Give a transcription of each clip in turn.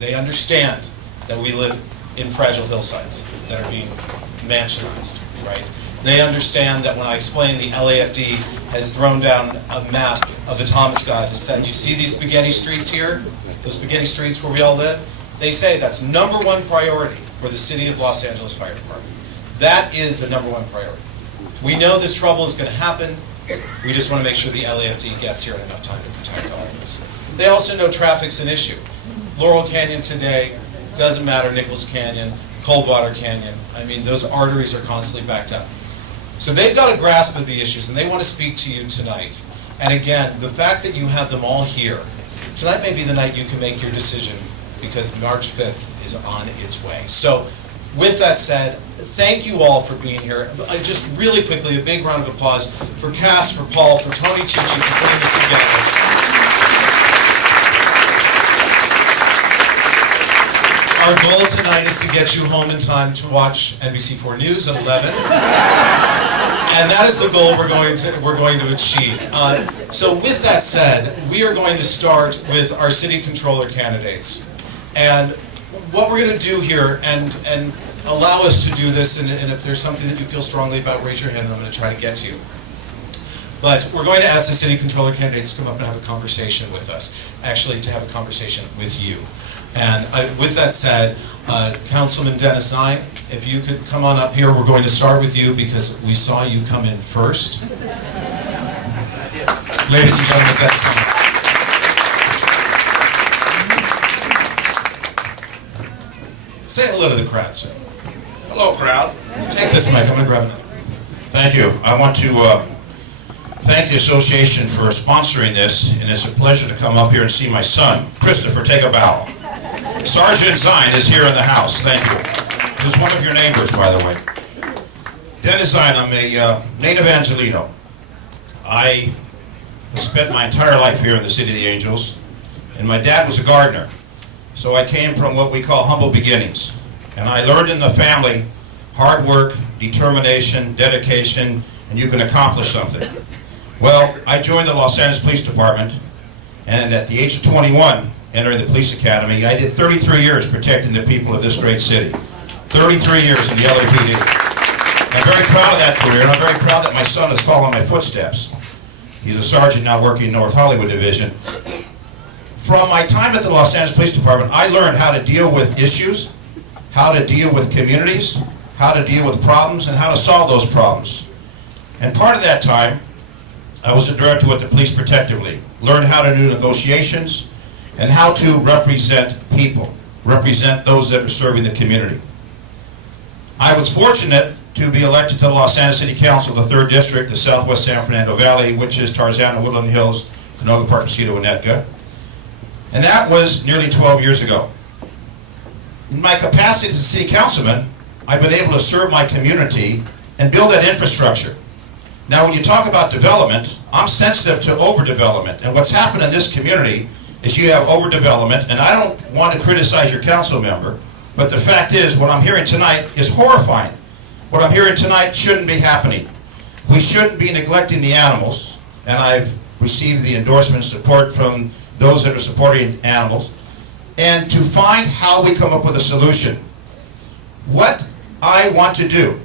They understand that we live in fragile hillsides that are being mansionized, right? They understand that when I explain the LAFD has thrown down a map of the Thomas Guide and said, you see these spaghetti streets here? Those spaghetti streets where we all live? They say that's number one priority for the City of Los Angeles Fire Department. That is the number one priority. We know this trouble is going to happen. We just want to make sure the LAFD gets here in enough time to protect all of us. They also know traffic's an issue. Laurel Canyon today, doesn't matter, Nichols Canyon, Coldwater Canyon, I mean, those arteries are constantly backed up. So they've got a grasp of the issues, and they want to speak to you tonight. And again, the fact that you have them all here, tonight may be the night you can make your decision, because March 5th is on its way. So with that said, thank you all for being here. Just really quickly, a big round of applause for Cass, for Paul, for Tony Tucci for putting this together. Our goal tonight is to get you home in time to watch NBC4 News at 11. And that is the goal we're going to achieve. So with that said, we are going to start with our city controller candidates. And what we're going to do here, and allow us to do this, and if there's something that you feel strongly about, raise your hand and I'm going to try to get to you. But we're going to ask the city controller candidates to come up and have a conversation with us. Actually, to have a conversation with you. And with that said, Councilman Dennis Zine, if you could come on up here, we're going to start with you because we saw you come in first. Ladies and gentlemen, Dennis Zine. Say hello to the crowd, sir. Hello, crowd. Take this mic, I'm going to grab it. Thank you. I want to thank the association for sponsoring this, and it's a pleasure to come up here and see my son. Christopher, take a bow. Sergeant Zine is here in the house. Thank you. He's one of your neighbors, by the way. Dennis Zine, I'm a native Angelino. I spent my entire life here in the City of the Angels, and my dad was a gardener. So I came from what we call humble beginnings. And I learned in the family hard work, determination, dedication, and you can accomplish something. Well, I joined the Los Angeles Police Department, and at the age of 21, entering the police academy, I did 33 years protecting the people of this great city. 33 years in the LAPD. I'm very proud of that career, and I'm very proud that my son has followed my footsteps. He's a sergeant now working in North Hollywood Division. From my time at the Los Angeles Police Department, I learned how to deal with issues, how to deal with communities, how to deal with problems, and how to solve those problems. And part of that time, I was a director with the Police Protective League. Learned how to do negotiations and how to represent people, represent those that are serving the community. I was fortunate to be elected to the Los Angeles City Council, the 3rd District, the Southwest San Fernando Valley, which is Tarzana, Woodland Hills, Canoga Park, Pasito, and Winnetka. And that was nearly 12 years ago. In my capacity as a city councilman, I've been able to serve my community and build that infrastructure. Now, when you talk about development, I'm sensitive to overdevelopment. And what's happened in this community is you have overdevelopment, and I don't want to criticize your council member, but the fact is, what I'm hearing tonight is horrifying. What I'm hearing tonight shouldn't be happening. We shouldn't be neglecting the animals, and I've received the endorsement support from those that are supporting animals, and to find how we come up with a solution. What I want to do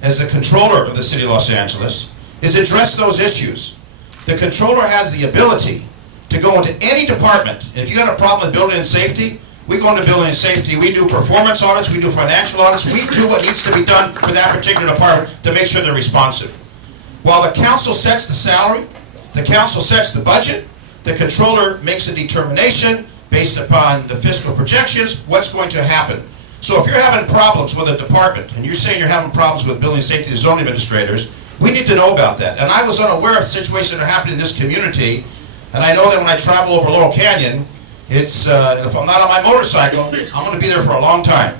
as the controller of the City of Los Angeles is address those issues. The controller has the ability to go into any department. And if you got a problem with building and safety, we go into building and safety. We do performance audits, we do financial audits, we do what needs to be done for that particular department to make sure they're responsive. While the council sets the salary, the council sets the budget, the controller makes a determination based upon the fiscal projections, what's going to happen. So if you're having problems with a department, and you're saying you're having problems with building safety and zoning administrators, we need to know about that. And I was unaware of situations that are happening in this community, and I know that when I travel over Laurel Canyon, it's, if I'm not on my motorcycle, I'm going to be there for a long time.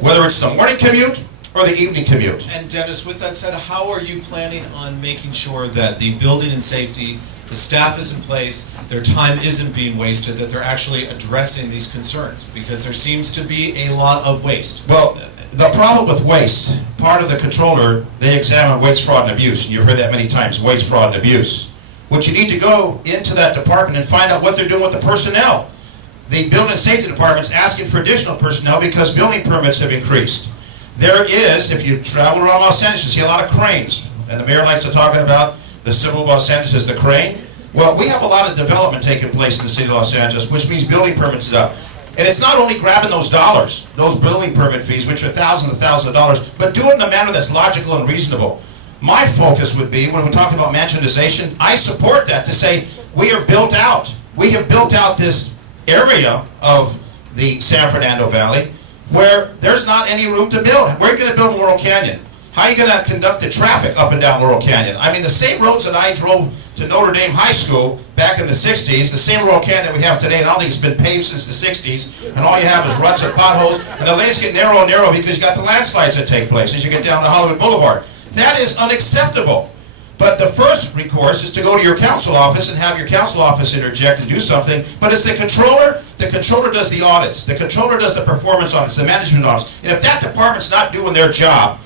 Whether it's the morning commute or the evening commute. And Dennis, with that said, how are you planning on making sure that the building and safety, the staff is in place, their time isn't being wasted, that they're actually addressing these concerns? Because there seems to be a lot of waste. Well, the problem with waste, part of the controller, they examine waste, fraud, and abuse. And you've heard that many times, waste, fraud, and abuse. What you need to go into that department and find out what they're doing with the personnel. the building safety department's asking for additional personnel because building permits have increased. There is, if you travel around Los Angeles, you see a lot of cranes, and the mayor likes to talk about the symbol of Los Angeles is the crane. Well, we have a lot of development taking place in the city of Los Angeles, which means building permits is up. And it's not only grabbing those dollars, those building permit fees, which are thousands and thousands of dollars, but do it in a manner that's logical and reasonable. My focus would be, when we talk about mansionization, I support that to say, we are built out. We have built out this area of the San Fernando Valley where there's not any room to build. We're going to build Laurel Canyon. How are you going to conduct the traffic up and down Laurel Canyon? I mean, the same roads that I drove to Notre Dame High School back in the 60s, the same Laurel Canyon that we have today, and I don't think it's been paved since the 60s, and all you have is ruts and potholes, and the lanes get narrow and narrow because you got the landslides that take place as you get down to Hollywood Boulevard. That is unacceptable. But the first recourse is to go to your council office and have your council office interject and do something. But it's the controller. The controller does the audits. The controller does the performance audits, the management audits. And if that department's not doing their job,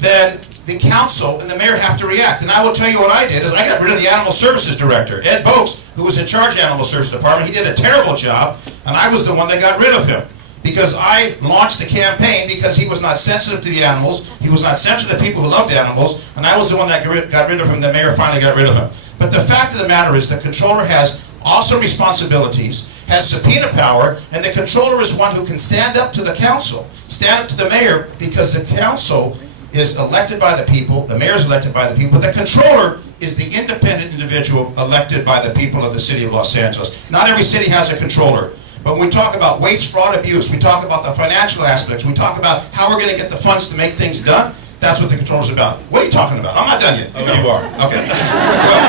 then the council and the mayor have to react. And I will tell you what I did is I got rid of the animal services director, Ed Boakes, who was in charge of the animal services department. He did a terrible job, and I was the one that got rid of him. Because I launched a campaign because he was not sensitive to the animals, he was not sensitive to people who loved animals, and I was the one that got rid of him. The mayor finally got rid of him. But the fact of the matter is the controller has also responsibilities, has subpoena power, and the controller is one who can stand up to the council, stand up to the mayor, because the council is elected by the people, the mayor is elected by the people, the controller is the independent individual elected by the people of the city of Los Angeles. Not every city has a controller. But when we talk about waste, fraud, abuse, we talk about the financial aspects, we talk about how we're going to get the funds to make things done, that's what the controller's about. What are you talking about? I'm not done yet. Oh, you are. Okay. Well,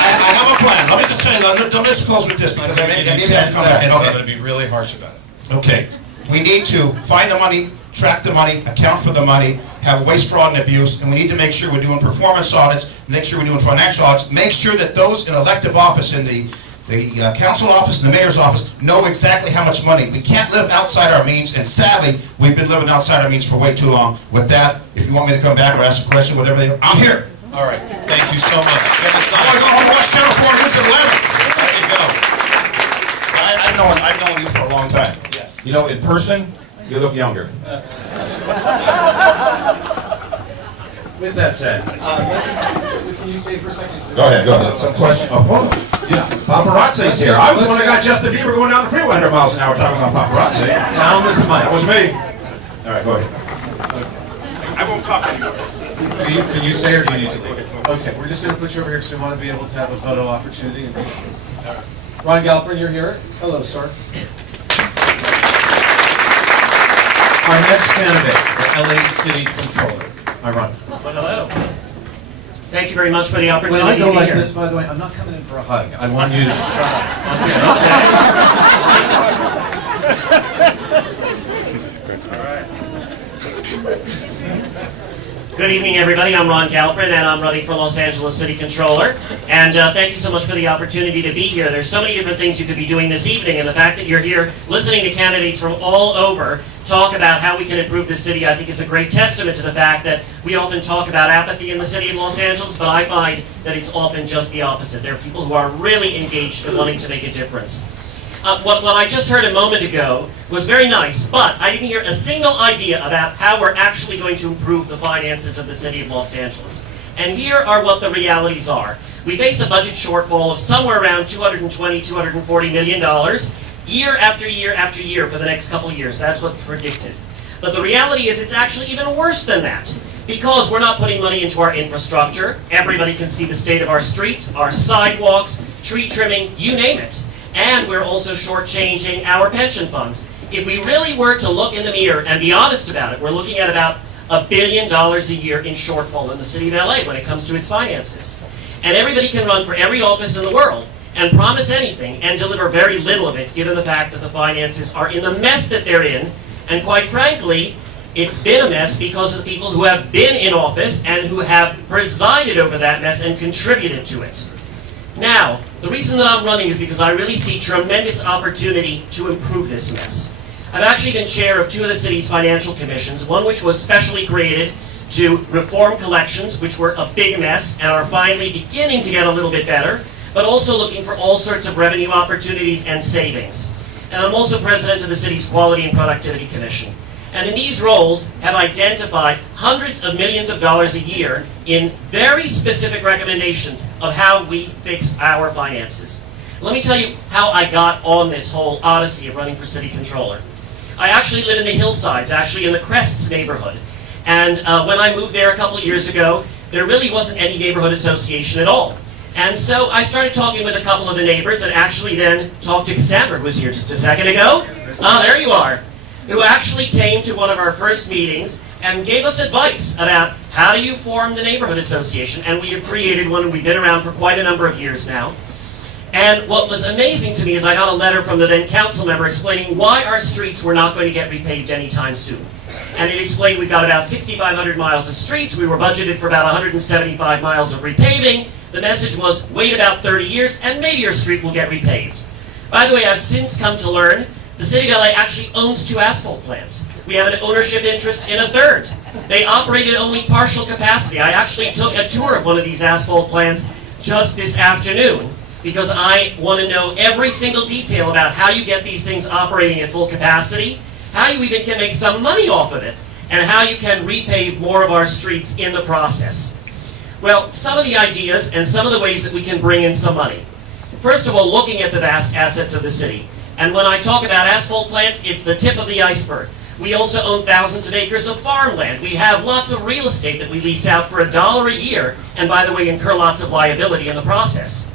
I have a plan. Let me just tell you, let me just close with this, because I may have to come back. I'm Okay. going to be really harsh about it. Okay. We need to find the money, track the money, account for the money, have waste, fraud, and abuse, and we need to make sure we're doing performance audits, make sure we're doing financial audits, make sure that those in elective office in the council office and the mayor's office know exactly how much money. We can't live outside our means, and sadly, we've been living outside our means for way too long. With that, if you want me to come back or ask a question, whatever I'm here. All right. Thank you so much. Get a I sign. want to go home and watch Channel 4 News at 11. There you go. I've known you for a long time. Yes. You know, in person, you look younger. With that said, can you stay for a second? Go ahead. Some question. A photo. Yeah. Paparazzi's here. I was the one that got Justin Bieber going down the freeway 100 miles an hour talking about paparazzi. Down with the mic. That was me. All right, go ahead. I won't talk anymore. Can you stay or do you need to leave? Okay, we're just going to put you over here because we want to be able to have a photo opportunity. Ron Galperin, you're here. Hello, sir. Our next candidate for LA City Controller. Hi, Ron. Well, hello. Thank you very much for the When opportunity I to go be like here. this, by the way, I'm not coming in for a hug. I want you to shut up. Good evening, everybody. I'm Ron Galperin, and I'm running for Los Angeles City Controller. And thank you so much for the opportunity to be here. There's so many different things you could be doing this evening, and the fact that you're here listening to candidates from all over talk about how we can improve the city, I think is a great testament to the fact that we often talk about apathy in the city of Los Angeles, but I find that it's often just the opposite. There are people who are really engaged in wanting to make a difference. What I just heard a moment ago was very nice, but I didn't hear a single idea about how we're actually going to improve the finances of the city of Los Angeles. And here are what the realities are. We face a budget shortfall of somewhere around $220, $240 million year after year after year for the next couple of years. That's what's predicted. But the reality is it's actually even worse than that, because we're not putting money into our infrastructure. Everybody can see the state of our streets, our sidewalks, tree trimming, you name it. And we're also shortchanging our pension funds. If we really were to look in the mirror and be honest about it, we're looking at about $1 billion a year in shortfall in the city of LA when it comes to its finances. And everybody can run for every office in the world and promise anything and deliver very little of it, given the fact that the finances are in the mess that they're in. And quite frankly, it's been a mess because of the people who have been in office and who have presided over that mess and contributed to it. Now, the reason that I'm running is because I really see tremendous opportunity to improve this mess. I've actually been chair of two of the city's financial commissions, one which was specially created to reform collections, which were a big mess and are finally beginning to get a little bit better. but also looking for all sorts of revenue opportunities and savings. And I'm also president of the city's Quality and Productivity Commission. And in these roles have identified hundreds of millions of dollars a year in very specific recommendations of how we fix our finances. Let me tell you how I got on this whole odyssey of running for city controller. I actually live in the hillsides, actually in the Crests neighborhood. And when I moved there a couple of years ago, there really wasn't any neighborhood association at all. And so I started talking with a couple of the neighbors and actually then talked to Cassandra, who was here just a second ago. Ah, there you are. Who actually came to one of our first meetings and gave us advice about how do you form the neighborhood association. And we have created one, and we've been around for quite a number of years now. And what was amazing to me is I got a letter from the then council member explaining why our streets were not going to get repaved anytime soon. And it explained we've got about 6,500 miles of streets, we were budgeted for about 175 miles of repaving. The message was, wait about 30 years and maybe your street will get repaved. By the way, I've since come to learn the City of LA actually owns 2 asphalt plants. We have an ownership interest in a third. They operate at only partial capacity. I actually took a tour of one of these asphalt plants just this afternoon because I want to know every single detail about how you get these things operating at full capacity, how you even can make some money off of it, and how you can repave more of our streets in the process. Well, some of the ideas and some of the ways that we can bring in some money. First of all, looking at the vast assets of the city. And when I talk about asphalt plants, it's the tip of the iceberg. We also own thousands of acres of farmland. We have lots of real estate that we lease out for $1 a year, and by the way, incur lots of liability in the process.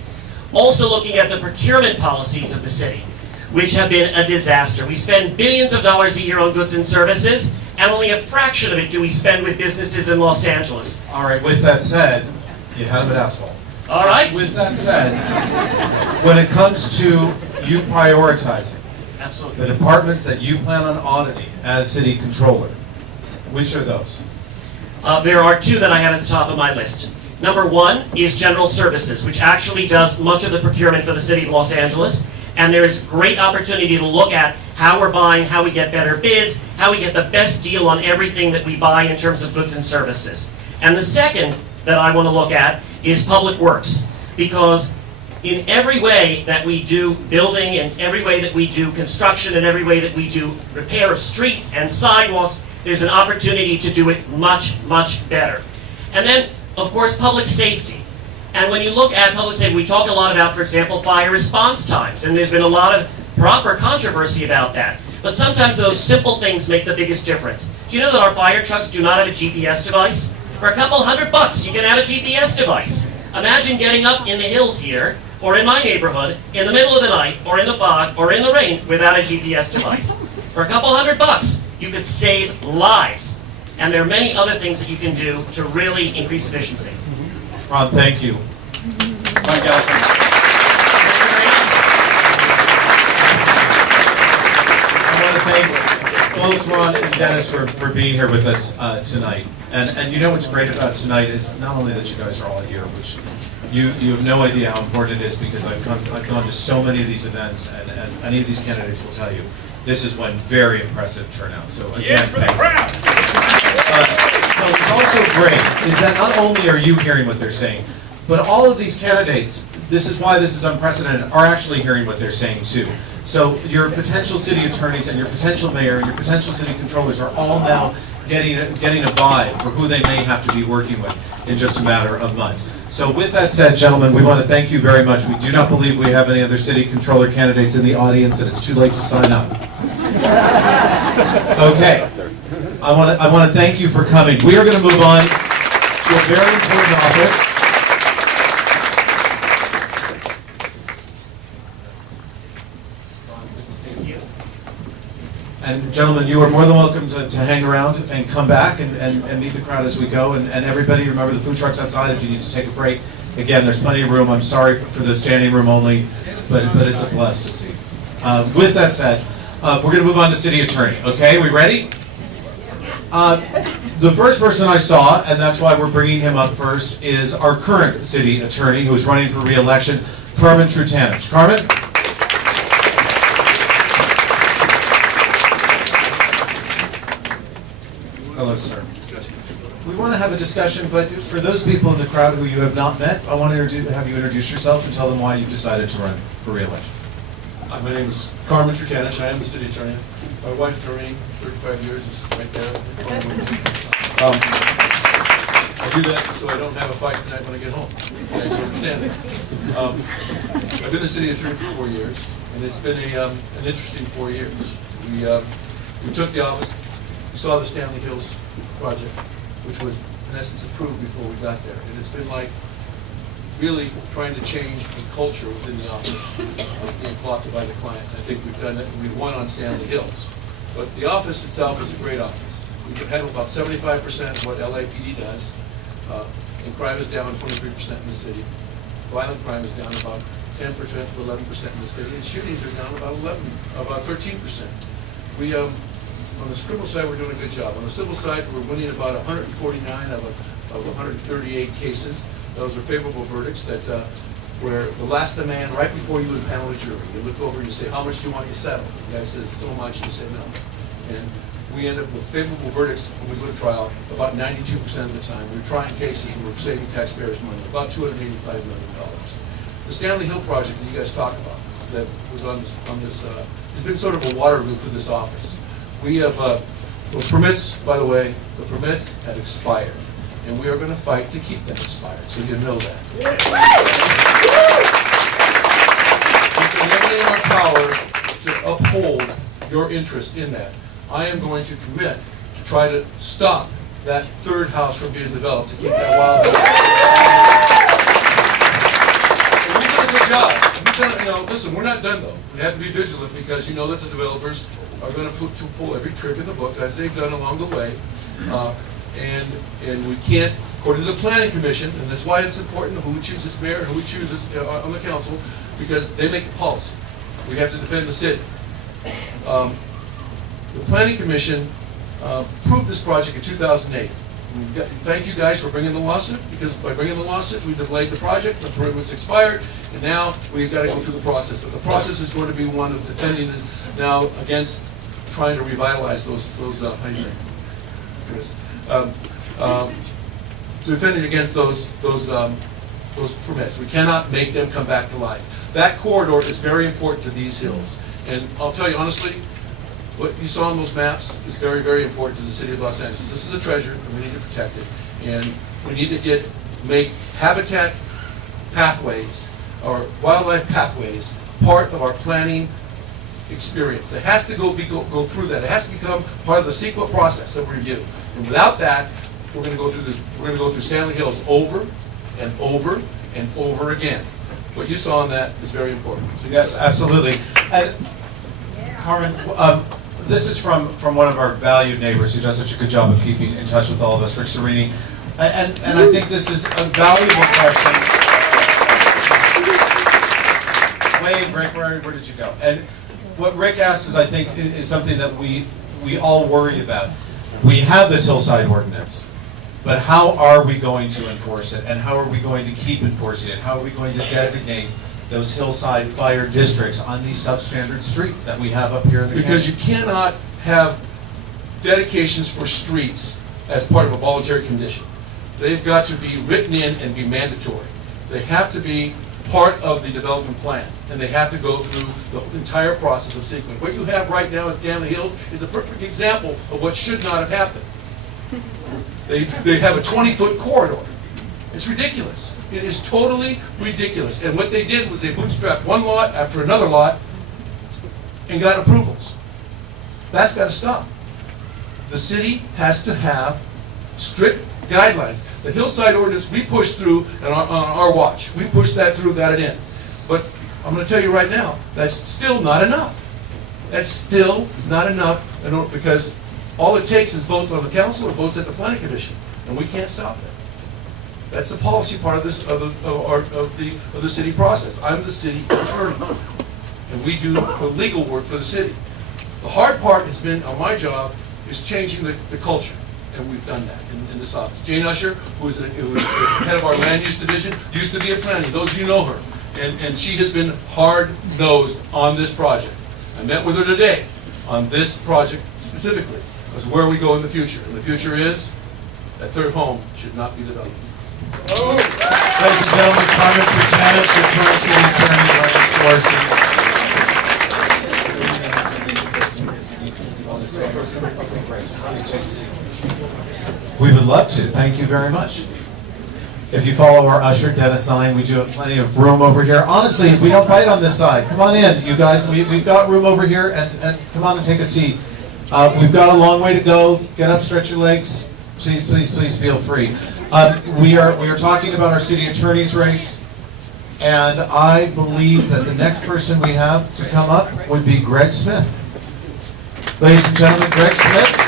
Also looking at the procurement policies of the city, which have been a disaster. We spend billions of dollars a year on goods and services, and only a fraction of it do we spend with businesses in Los Angeles. All right, with that said, you had him at asphalt. All right? With that said, when it comes to you prioritizing Absolutely. the departments that you plan on auditing as city controller, which are those? There are 2 that I have at the top of my list. Number 1 is general services, which actually does much of the procurement for the city of Los Angeles. And there's great opportunity to look at how we're buying, how we get better bids, how we get the best deal on everything that we buy in terms of goods and services. And the second that I want to look at is public works, because in every way that we do building, and every way that we do construction, and every way that we do repair of streets and sidewalks, there's an opportunity to do it much, much better. And then, of course, public safety. And when you look at public safety, we talk a lot about, for example, fire response times, and there's been a lot of proper controversy about that. But sometimes those simple things make the biggest difference. Do you know that our fire trucks do not have a GPS device? For a couple $100, you can have a GPS device. Imagine getting up in the hills here, or in my neighborhood, in the middle of the night, or in the fog, or in the rain, without a GPS device. For a couple $100, you could save lives. And there are many other things that you can do to really increase efficiency. Ron, thank you. Ron Galpin. I want to thank both Ron and Dennis for being here with us tonight. And you know what's great about tonight is not only that you guys are all here, which you have no idea how important it is, because I've gone to so many of these events, and as any of these candidates will tell you, this is one very impressive turnout. So again, thank you. What's also great is that not only are you hearing what they're saying, but all of these candidates, this is why this is unprecedented, are actually hearing what they're saying too. So your potential city attorneys and your potential mayor and your potential city controllers are all now getting a vibe for who they may have to be working with in just a matter of months. So with that said, gentlemen, we want to thank you very much. We do not believe we have any other city controller candidates in the audience, and it's too late to sign up. Okay. I want to thank you for coming. We are going to move on to a very important office. And gentlemen, you are more than welcome to hang around and come back and meet the crowd as we go. And everybody, remember the food truck's outside if you need to take a break. Again, there's plenty of room. I'm sorry for the standing room only, but it's a bless to see. With that said, we're going to move on to city attorney. Okay, we ready? The first person I saw, and that's why we're bringing him up first, is our current city attorney who is running for re-election, Carmen Trutanich. Carmen? Hello, sir. we want to have a discussion, but for those people in the crowd who you have not met, I want to have you introduce yourself and tell them why you decided to run for re-election. My name is Carmen Trukanish. I am the city attorney. My wife, Doreen, 35 years, is right there. I do that so I don't have a fight tonight when I get home. You guys understand that? I've been the city attorney for 4 years, and it's been an interesting 4 years. We took the office, we saw the Stanley Hills project, which was in essence approved before we got there. And it's been like really trying to change the culture within the office, being co-opted by the client. I think we've done it, we've won on Stanley Hills. But the office itself is a great office. We can handle about 75% of what LAPD does, and crime is down 23% in the city. Violent crime is down about 10% to 11% in the city, and shootings are down about 13%. We, on the criminal side, we're doing a good job. On the civil side, we're winning about 149 of 138 cases. Those are favorable verdicts that where the last demand, right before you impanel a jury, you look over and you say, how much do you want to settle? The guy says, so much, you say no. And we end up with favorable verdicts when we go to trial about 92% of the time. We're trying cases and we're saving taxpayers money, about $285 million. The Stanley Hill project that you guys talk about, that was on this has been sort of a Waterloo for this office. We have, those permits, by the way, the permits have expired. And we are going to fight to keep them expired, so you know that. We can everything in our power to uphold your interest in that. I am going to commit to try to stop that third house from being developed, to keep that wild house. And we've done a good job. We've done, listen, we're not done though. We have to be vigilant because you know that the developers are going to pull every trick in the book, as they've done along the way. And we can't, according to the Planning Commission, and that's why it's important who chooses mayor and who chooses on the council, because they make the policy. We have to defend the city. The Planning Commission approved this project in 2008. Thank you guys for bringing the lawsuit, because by bringing the lawsuit, we delayed the project, the permits expired, and now we've got to go through the process. But the process is going to be one of defending it now against trying to revitalize those Chris. Defending against those permits. We cannot make them come back to life. That corridor is very important to these hills. And I'll tell you honestly, what you saw on those maps is very, very important to the city of Los Angeles. This is a treasure, and we need to protect it. And we need to make habitat pathways, or wildlife pathways, part of our planning experience. It has to go through that. It has to become part of the CEQA process of review. And without that, we're going to go through Stanley Hills over and over and over again. What you saw on that is very important. Yes, absolutely. And Carmen, this is from one of our valued neighbors who does such a good job of keeping in touch with all of us, Rick Serini. And I think this is a valuable question. Wait, Rick, where did you go? And what Rick asked is, I think, is something that we all worry about. We have this hillside ordinance, but how are we going to enforce it? And how are we going to keep enforcing it? How are we going to designate those hillside fire districts on these substandard streets that we have up here in the county? Because you cannot have dedications for streets as part of a voluntary condition. They've got to be written in and be mandatory. They have to be part of the development plan, and they have to go through the entire process of sequence. What you have right now at Stanley Hills is a perfect example of what should not have happened. They have a 20-foot corridor. It's ridiculous. It is totally ridiculous. And what they did was they bootstrapped one lot after another lot and got approvals. That's got to stop. The city has to have strict guidelines. The hillside ordinance we pushed through on our watch. We pushed that through, got it in. But I'm going to tell you right now, that's still not enough. That's still not enough, because all it takes is votes on the council or votes at the planning commission, and we can't stop that. That's the policy part of this of the city process. I'm the city attorney, and we do the legal work for the city. The hard part has been on my job is changing the culture. And we've done that in this office. Jane Usher, who was the head of our land use division, used to be a planning. Those of you know her. And she has been hard-nosed on this project. I met with her today on this project specifically, as where we go in the future. And the future is That third home should not be developed. Ladies and gentlemen, Carmen Buchanan, your current city attorney, running for city. We would love to. Thank you very much. If you follow our usher, Dennis sign, we do have plenty of room over here. Honestly, we don't bite on this side. Come on in, you guys. We've got room over here, and come on and take a seat. We've got a long way to go. Get up, stretch your legs. Please, please, please feel free. We are talking about our city attorney's race, and I believe that the next person we have to come up would be Greg Smith. Ladies and gentlemen, Greg Smith.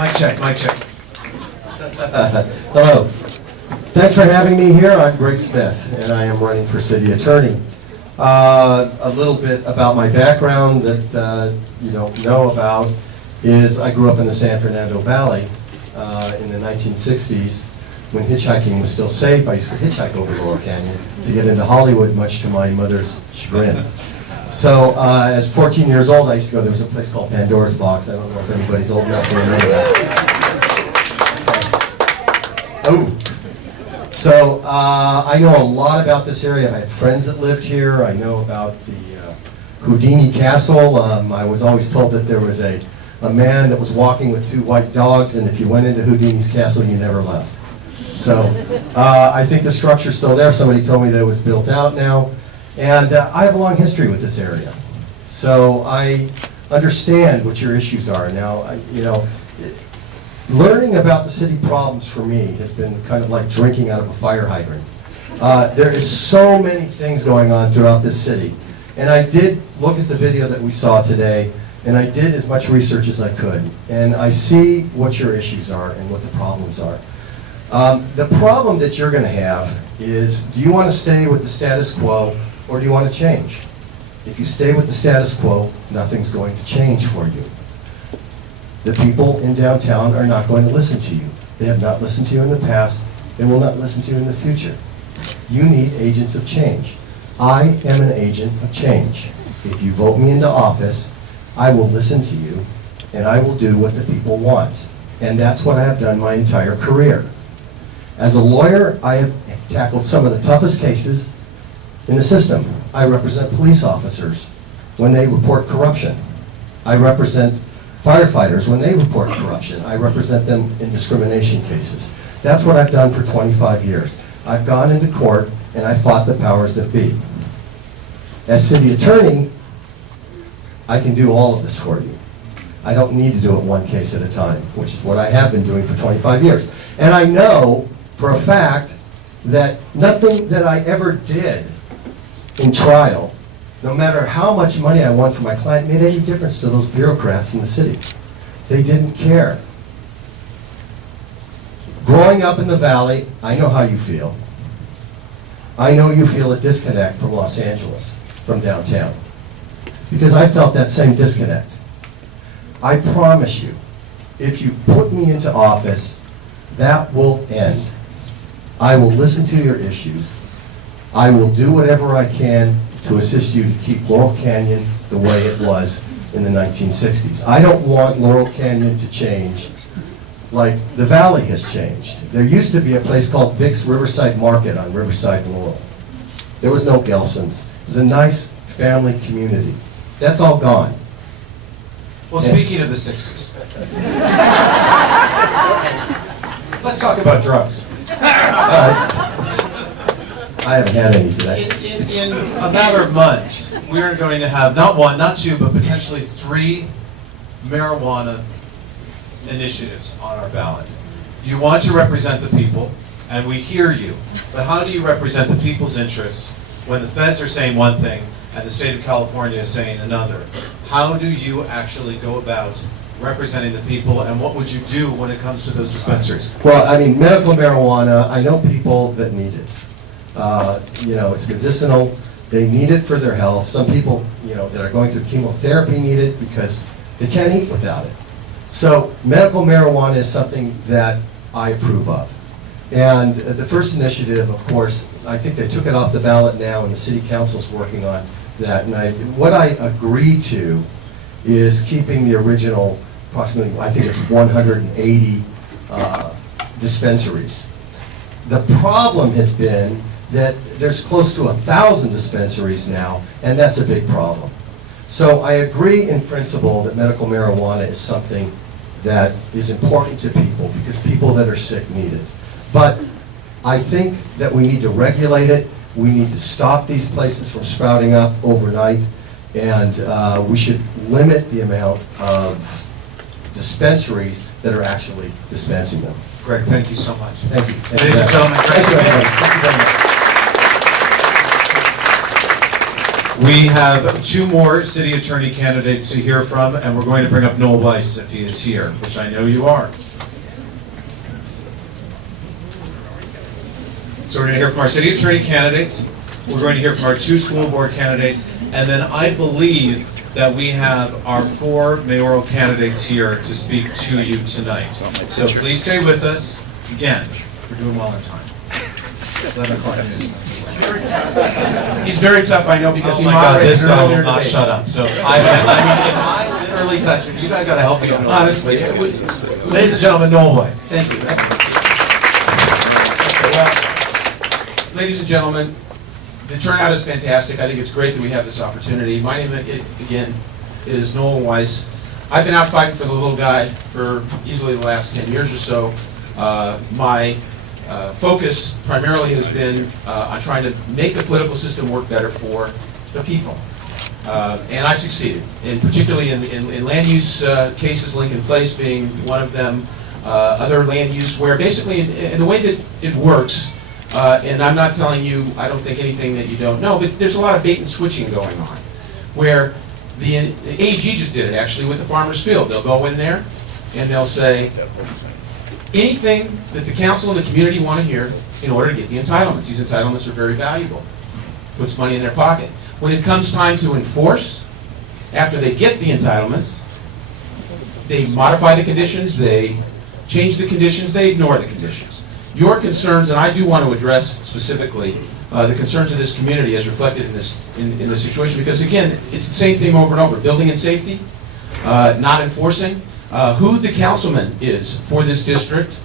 Mic check, mic check. Hello. Thanks for having me here. I'm Greg Smith, and I am running for city attorney. A little bit about my background that you don't know about is I grew up in the San Fernando Valley in the 1960s when hitchhiking was still safe. I used to hitchhike over Laurel Canyon to get into Hollywood, much to my mother's chagrin. So as 14 years old, I used to go, there was a place called Pandora's Box. I don't know if anybody's old enough to remember that. Oh. So I know a lot about this area. I've had friends that lived here. I know about the Houdini Castle. I was always told that there was a man that was walking with 2 white dogs, and if you went into Houdini's castle, you never left. So I think the structure's still there. Somebody told me that it was built out now. And I have a long history with this area. So I understand what your issues are. Now, learning about the city problems for me has been kind of like drinking out of a fire hydrant. There is so many things going on throughout this city. And I did look at the video that we saw today, and I did as much research as I could. And I see what your issues are and what the problems are. The problem that you're going to have is, do you want to stay with the status quo, or do you want to change? If you stay with the status quo, nothing's going to change for you. The people in downtown are not going to listen to you. They have not listened to you in the past and will not listen to you in the future. You need agents of change. I am an agent of change. If you vote me into office, I will listen to you and I will do what the people want. And that's what I have done my entire career. As a lawyer, I have tackled some of the toughest cases in the system. I represent police officers when they report corruption. I represent firefighters when they report corruption. I represent them in discrimination cases. That's what I've done for 25 years. I've gone into court and I fought the powers that be. As city attorney, I can do all of this for you. I don't need to do it one case at a time, which is what I have been doing for 25 years. And I know for a fact that nothing that I ever did in trial, no matter how much money I won for my client, made any difference to those bureaucrats in the city. They didn't care. Growing up in the Valley, I know how you feel. I know you feel a disconnect from Los Angeles, from downtown, because I felt that same disconnect. I promise you, if you put me into office, that will end. I will listen to your issues. I will do whatever I can to assist you to keep Laurel Canyon the way it was in the 1960s. I don't want Laurel Canyon to change like the Valley has changed. There used to be a place called Vic's Riverside Market on Riverside and Laurel. There was no Gelson's. It was a nice family community. That's all gone. Well, speaking of the 60s, let's talk about drugs. I haven't had any today. In a matter of months, we are going to have not 1, not 2, but potentially 3 marijuana initiatives on our ballot. You want to represent the people, and we hear you, but how do you represent the people's interests when the feds are saying one thing and the state of California is saying another? How do you actually go about representing the people, and what would you do when it comes to those dispensaries? Well, I mean, medical marijuana, I know people that need it. It's medicinal. They need it for their health. Some people, that are going through chemotherapy need it because they can't eat without it. So medical marijuana is something that I approve of. And the first initiative, of course, I think they took it off the ballot now, and the city council's working on that. And what I agree to is keeping the original approximately, I think it's 180 dispensaries. The problem has been that there's close to 1,000 dispensaries now, and that's a big problem. So I agree in principle that medical marijuana is something that is important to people, because people that are sick need it. But I think that we need to regulate it, we need to stop these places from sprouting up overnight, and we should limit the amount of dispensaries that are actually dispensing them. Greg, thank you so much. Thank you. Thank you Ladies and very gentlemen, much. Thanks, everybody. Thank you very much. We have two more city attorney candidates to hear from, and we're going to bring up Noel Weiss if he is here, which I know you are. So we're going to hear from our city attorney candidates, we're going to hear from our two school board candidates, and then I believe that we have our 4 mayoral candidates here to speak to you tonight. So please stay with us. Again, we're doing well on time. 11 o'clock news. He's very tough, I know, because Oh he my God, moderated this an guy earlier will not debate. shut up. So if I literally touch him, you guys gotta help me out. Honestly, Ladies and gentlemen, Noel Weiss. thank you. Well, ladies and gentlemen, the turnout is fantastic. I think it's great that we have this opportunity. My name, again, is Noel Weiss. I've been out fighting for the little guy for easily the last 10 years or so. My focus primarily has been on trying to make the political system work better for the people. And I've succeeded, and particularly in land use cases, Lincoln Place being one of them, other land use where basically in the way that it works, and I'm not telling you, I don't think anything that you don't know, but there's a lot of bait and switching going on, where the AG just did it actually with the Farmers Field. They'll go in there and they'll say, anything that the council and the community want to hear in order to get the entitlements. These entitlements are very valuable. Puts money in their pocket. When it comes time to enforce, after they get the entitlements, they modify the conditions, they change the conditions, they ignore the conditions. Your concerns, and I do want to address specifically the concerns of this community as reflected in this situation, because again, it's the same thing over and over. Building and safety, not enforcing. Who the councilman is for this district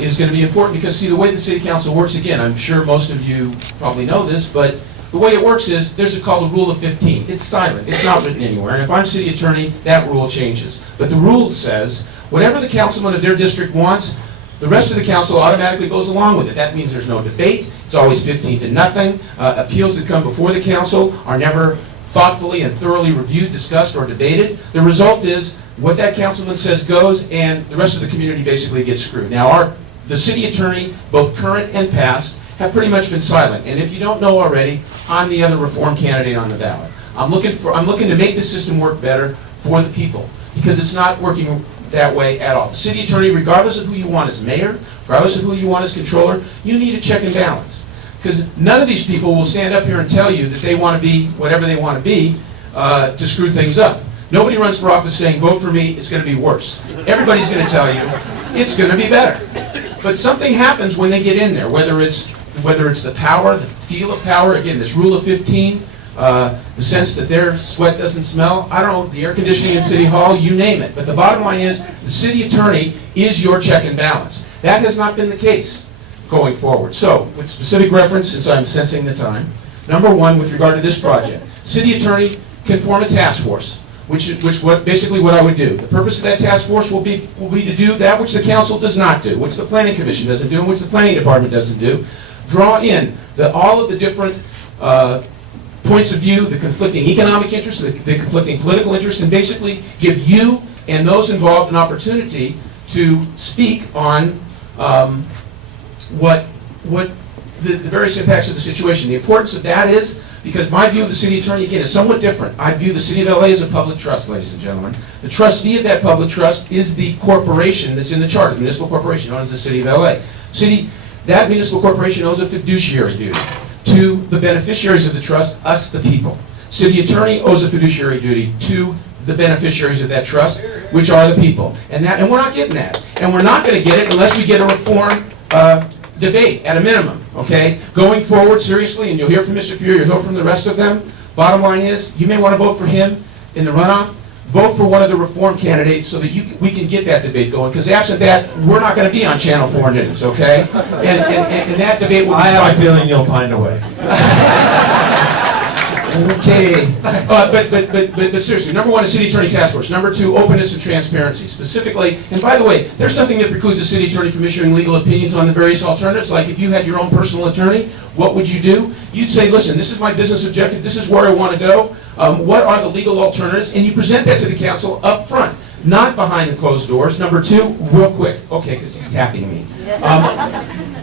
is going to be important, because see, the way the city council works, again, I'm sure most of you probably know this, but the way it works is there's called the rule of 15. It's silent. It's not written anywhere. And if I'm city attorney, that rule changes. But the rule says whatever the councilman of their district wants, the rest of the council automatically goes along with it. That means there's no debate. It's always 15-0. Appeals that come before the council are never thoughtfully and thoroughly reviewed, discussed, or debated. The result is what that councilman says goes, and the rest of the community basically gets screwed. Now, the city attorney, both current and past, have pretty much been silent. And if you don't know already, I'm the other reform candidate on the ballot. I'm looking to make the system work better for the people, because it's not working that way at all. The city attorney, regardless of who you want as mayor, regardless of who you want as controller, you need a check and balance. Because none of these people will stand up here and tell you that they want to be whatever they want to be to screw things up. Nobody runs for office saying, vote for me, it's going to be worse. Everybody's going to tell you, it's going to be better. But something happens when they get in there, whether it's the power, the feel of power, again, this rule of 15, the sense that their sweat doesn't smell, I don't know, the air conditioning in City Hall, you name it. But the bottom line is, the city attorney is your check and balance. That has not been the case going forward. So, with specific reference, since I'm sensing the time, number one, with regard to this project, city attorney can form a task force, basically what I would do. The purpose of that task force will be to do that which the council does not do, which the planning commission doesn't do, and which the planning department doesn't do. Draw in all of the different points of view, the conflicting economic interests, the conflicting political interests, and basically give you and those involved an opportunity to speak on what the various impacts of the situation. The importance of that is because my view of the city attorney, again, is somewhat different. I view the city of LA as a public trust, ladies and gentlemen. The trustee of that public trust is the corporation that's in the charter, the municipal corporation known as the city of LA. That municipal corporation owes a fiduciary duty to the beneficiaries of the trust, us, the people. City attorney owes a fiduciary duty to the beneficiaries of that trust, which are the people. And we're not getting that. And we're not going to get it unless we get a reform debate, at a minimum, okay? Going forward, seriously, and you'll hear from Mr. Fuhrer, you'll hear from the rest of them, bottom line is, you may want to vote for him in the runoff, vote for one of the reform candidates so that we can get that debate going, because absent that, we're not going to be on Channel 4 News, okay? And that debate will be I have a stifled. feeling you'll find a way. Okay. But seriously, number one is city attorney task force. Number two, openness and transparency. Specifically, and by the way, there's nothing that precludes a city attorney from issuing legal opinions on the various alternatives. Like if you had your own personal attorney, what would you do? You'd say, listen, this is my business objective. This is where I want to go. What are the legal alternatives? And you present that to the council up front, not behind the closed doors. Number two, real quick. Okay, because he's tapping me.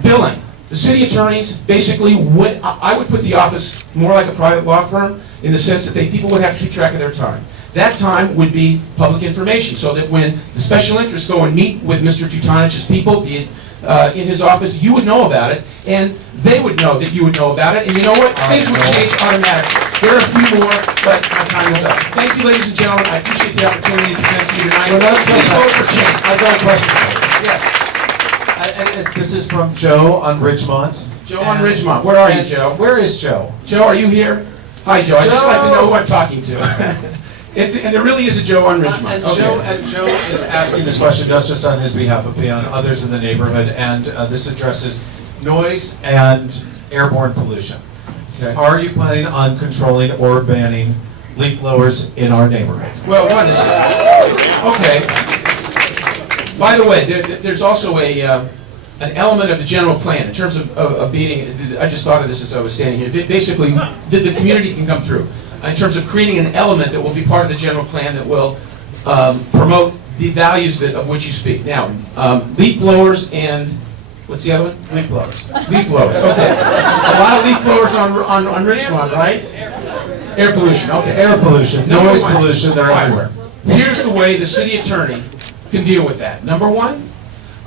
Billing. The city attorneys basically I would put the office more like a private law firm in the sense that people would have to keep track of their time. That time would be public information, so that when the special interests go and meet with Mr. Teutonic's people, be it in his office, you would know about it, and they would know that you would know about it, and you know what? Things would change automatically. There are a few more, but my time is up. Thank you, ladies and gentlemen. I appreciate the opportunity to present to you tonight. Please vote for change. I've got a question. Yes. This is from Joe on Ridgemont. Joe on Ridgemont. Where are you, Joe? Where is Joe? Joe, are you here? Hi, Joe. I'd just like to Joe! know who I'm talking to. And there really is a Joe on Ridgemont. And Joe is asking this question just on his behalf, but beyond others in the neighborhood, and this addresses noise and airborne pollution. Okay. Are you planning on controlling or banning leaf blowers in our neighborhood? Well, one is, okay. By the way, there's also an element of the general plan in terms of beating, I just thought of this as I was standing here. Basically, the community can come through in terms of creating an element that will be part of the general plan that will promote the values of which you speak. Now, leaf blowers and, what's the other one? Leaf blowers. Leaf blowers, okay. A lot of leaf blowers on Richmond, right? Air pollution, okay. Air pollution, Number noise one. pollution, they're Right. everywhere. Here's the way the city attorney can deal with that. Number one,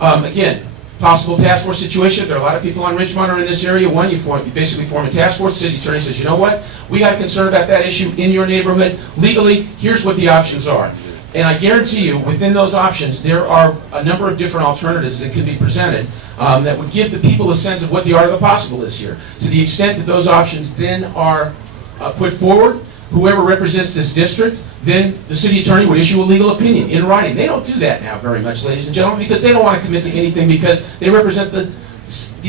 again, possible task force situation. If there are a lot of people on Ridgemont or in this area, one, you basically form a task force. The city attorney says, you know what? We got a concern about that issue in your neighborhood. Legally, here's what the options are. And I guarantee you, within those options, there are a number of different alternatives that can be presented that would give the people a sense of what the art of the possible is here. To the extent that those options then are put forward, whoever represents this district, then the city attorney would issue a legal opinion in writing. They don't do that now very much, ladies and gentlemen, because they don't want to commit to anything because they represent the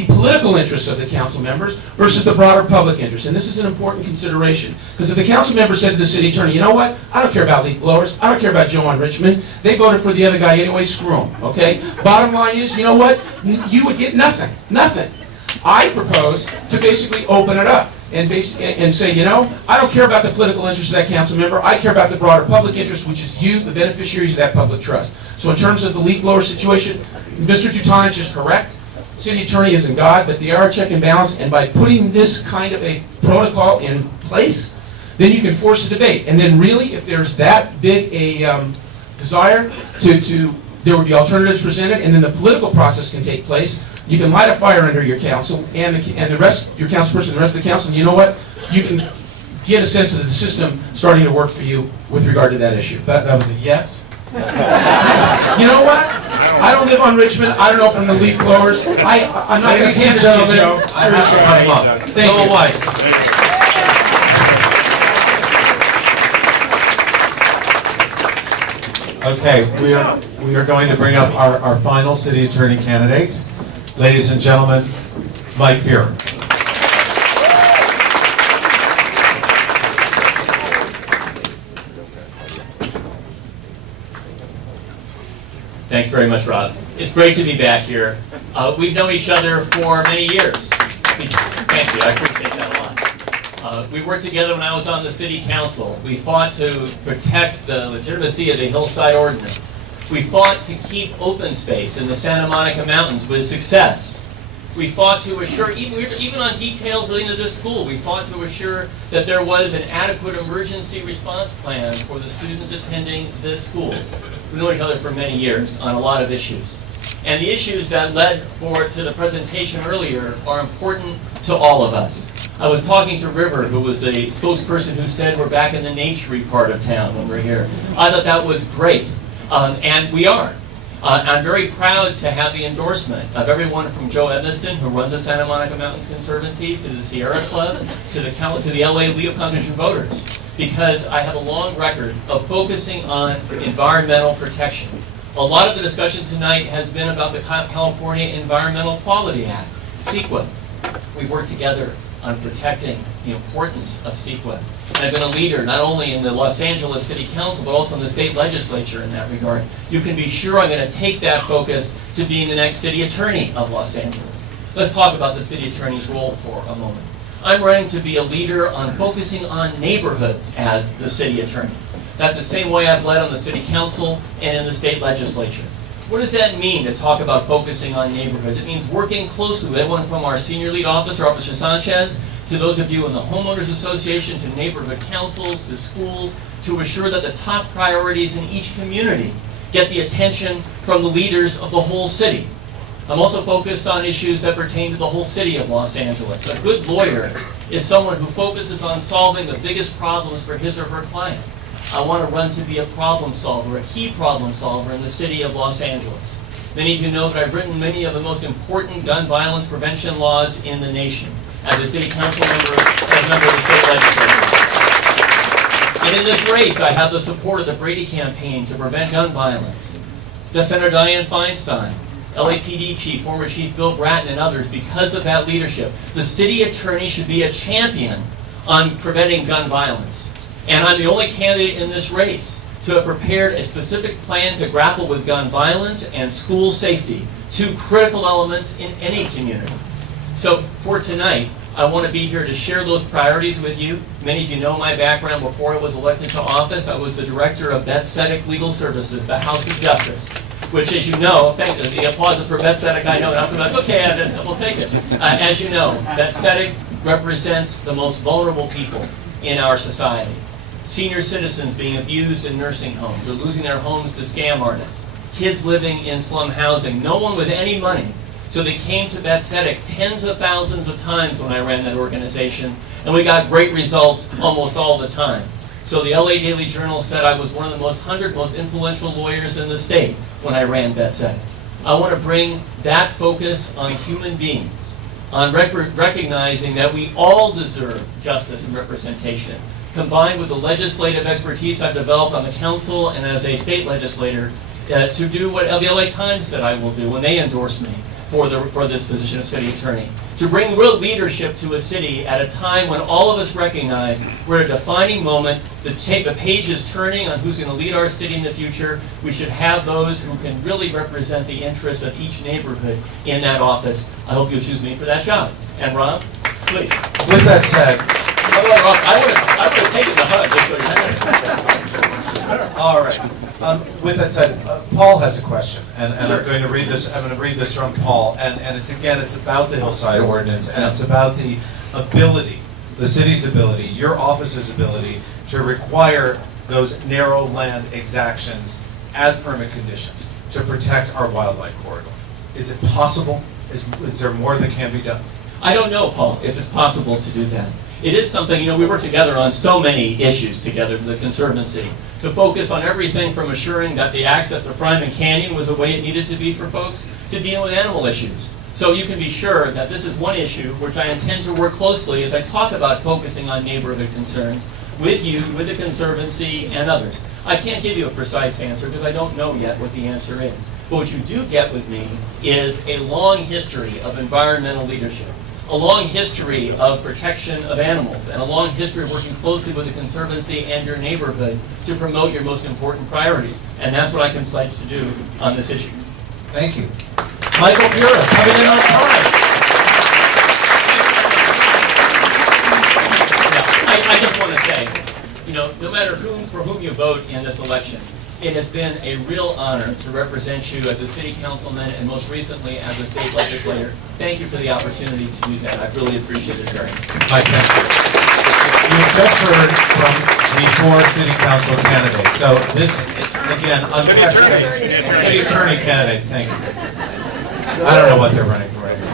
political interests of the council members versus the broader public interest. And this is an important consideration. Because if the council member said to the city attorney, you know what, I don't care about leaf blowers, I don't care about Joe on Richmond, they voted for the other guy anyway, screw him, okay? Bottom line is, you know what, you would get nothing, nothing. I propose to basically open it up and say, you know, I don't care about the political interest of that council member, I care about the broader public interest, which is you, the beneficiaries of that public trust. So in terms of the leaf blower situation, Mr. Teutonich is correct. City attorney isn't God, but they are a check and balance, and by putting this kind of a protocol in place, then you can force a debate. And then really, if there's that big a desire there would be alternatives presented, and then the political process can take place. You can light a fire under your council and the rest, your council person, the rest of the council, and you know what? You can get a sense of the system starting to work for you with regard to that issue. That was a yes? You know what? I don't live on Richmond. I don't know from the leaf blowers. I'm not going to Ladies and cancel you, gentlemen, Joe. I have to cut him up. Thank Noel you. Weiss. Okay, we are going to bring up our final city attorney candidate. Ladies and gentlemen, Mike Fearon. Thanks very much, Rob. It's great to be back here. We've known each other for many years. Thank you, I appreciate that a lot. We worked together when I was on the city council. We fought to protect the legitimacy of the Hillside Ordinance. We fought to keep open space in the Santa Monica Mountains with success. We fought to assure, even on details relating to this school, we fought to assure that there was an adequate emergency response plan for the students attending this school. We've known each other for many years on a lot of issues. And the issues that led to the presentation earlier are important to all of us. I was talking to River, who was the spokesperson who said we're back in the nature-y part of town when we're here. I thought that was great, and we are. I'm very proud to have the endorsement of everyone from Joe Edmiston, who runs the Santa Monica Mountains Conservancy, to the Sierra Club, to the LA League of Conservation Voters, because I have a long record of focusing on environmental protection. A lot of the discussion tonight has been about the California Environmental Quality Act, CEQA. We've worked together on protecting the importance of CEQA. And I've been a leader not only in the Los Angeles City Council, but also in the state legislature in that regard. You can be sure I'm going to take that focus to being the next city attorney of Los Angeles. Let's talk about the city attorney's role for a moment. I'm running to be a leader on focusing on neighborhoods as the city attorney. That's the same way I've led on the city council and in the state legislature. What does that mean to talk about focusing on neighborhoods? It means working closely with everyone from our senior lead officer, Officer Sanchez, to those of you in the Homeowners Association, to neighborhood councils, to schools, to assure that the top priorities in each community get the attention from the leaders of the whole city. I'm also focused on issues that pertain to the whole city of Los Angeles. A good lawyer is someone who focuses on solving the biggest problems for his or her client. I want to run to be a problem solver, a key problem solver in the city of Los Angeles. Many of you know that I've written many of the most important gun violence prevention laws in the nation as a city council member, as a member of the state legislature. And in this race, I have the support of the Brady campaign to prevent gun violence. Senator Dianne Feinstein, LAPD Chief, former Chief Bill Bratton, and others. Because of that leadership, the city attorney should be a champion on preventing gun violence. And I'm the only candidate in this race to have prepared a specific plan to grapple with gun violence and school safety, two critical elements in any community. So for tonight, I want to be here to share those priorities with you. Many of you know my background. Before I was elected to office, I was the director of Beth Tzedek Legal Services, the House of Justice, which, as you know, thank you, the applause is for Beth Tzedek, I know, that's okay, we'll take it. As you know, Beth Tzedek represents the most vulnerable people in our society. Senior citizens being abused in nursing homes or losing their homes to scam artists. Kids living in slum housing. No one with any money. So they came to Beth Tzedek tens of thousands of times when I ran that organization, and we got great results almost all the time. So the LA Daily Journal said I was one of the 100 most influential lawyers in the state when I ran Beth Tzedek. I want to bring that focus on human beings, on recognizing that we all deserve justice and representation, combined with the legislative expertise I've developed on the council and as a state legislator, to do what the LA Times said I will do when they endorsed me for this position of city attorney. To bring real leadership to a city at a time when all of us recognize we're at a defining moment, the page is turning on who's going to lead our city in the future. We should have those who can really represent the interests of each neighborhood in that office. I hope you'll choose me for that job. And Rob, please. With that said, I would have taken the hug, just so you know. all right. With that said, Paul has a question, and I'm going to read this. I'm going to read this from Paul, and it's about the Hillside Ordinance, and it's about the ability, the city's ability, your office's ability to require those narrow land exactions as permit conditions to protect our wildlife corridor. Is it possible? Is there more that can be done? I don't know, Paul, if it's possible to do that. It is something, we work together on so many issues together, the Conservancy, to focus on everything from assuring that the access to Fryman Canyon was the way it needed to be for folks, to dealing with animal issues. So you can be sure that this is one issue which I intend to work closely as I talk about focusing on neighborhood concerns with you, with the Conservancy, and others. I can't give you a precise answer because I don't know yet what the answer is. But what you do get with me is a long history of environmental leadership, a long history of protection of animals, and a long history of working closely with the Conservancy and your neighborhood to promote your most important priorities. And that's what I can pledge to do on this issue. Thank you. Michael Pura, coming in on time. Now, I just want to say, no matter for whom you vote in this election, it has been a real honor to represent you as a city councilman and most recently as a state legislator. Thank you for the opportunity to do that. I really appreciate it very much. Mike, thank you. You've just heard from the 4 city council candidates. So this, again, unprecedented. City attorney candidates, thank you. I don't know what they're running for right now.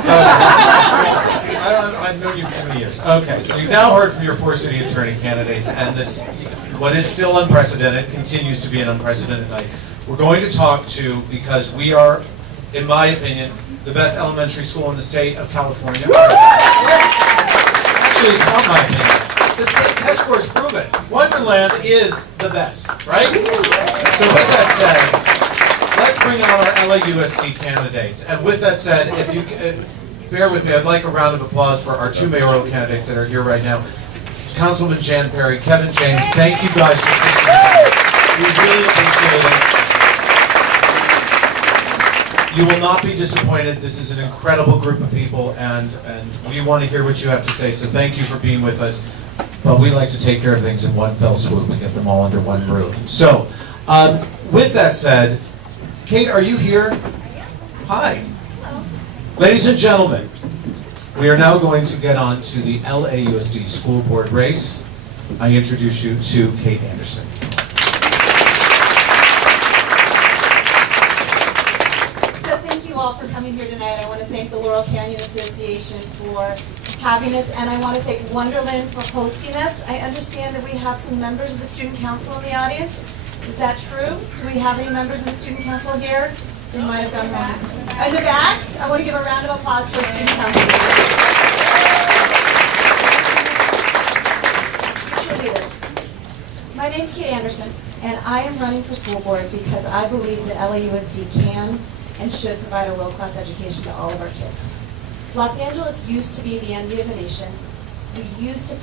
I've known you for many years. Okay, so you've now heard from your 4 city attorney candidates, and this, what is still unprecedented, continues to be an unprecedented night we're going to talk to, because we are, in my opinion, the best elementary school in the state of California. Actually, it's not my opinion. The state test scores prove it. Wonderland is the best, right? So with that said, let's bring out our LAUSD candidates. And with that said, if you bear with me, I'd like a round of applause for our two mayoral candidates that are here right now. Councilman Jan Perry, Kevin James, thank you guys for taking time. We really appreciate it. You will not be disappointed. This is an incredible group of people, and we want to hear what you have to say, so thank you for being with us. But we like to take care of things in one fell swoop and get them all under one roof. So, with that said, Kate, are you here? Hi. Ladies and gentlemen, we are now going to get on to the LAUSD school board race. I introduce you to Kate Anderson. So thank you all for coming here tonight. I want to thank the Laurel Canyon Association for having us, and I want to thank Wonderland for hosting us. I understand that we have some members of the student council in the audience. Is that true? Do we have any members of the student council here? They might have gone wrong. In the back, I want to give a round of applause for student council. Cheerleaders. My name's Kate Anderson, and I am running for school board because I believe that LAUSD can and should provide a world-class education to all of our kids. Los Angeles used to be the envy of the nation. We used to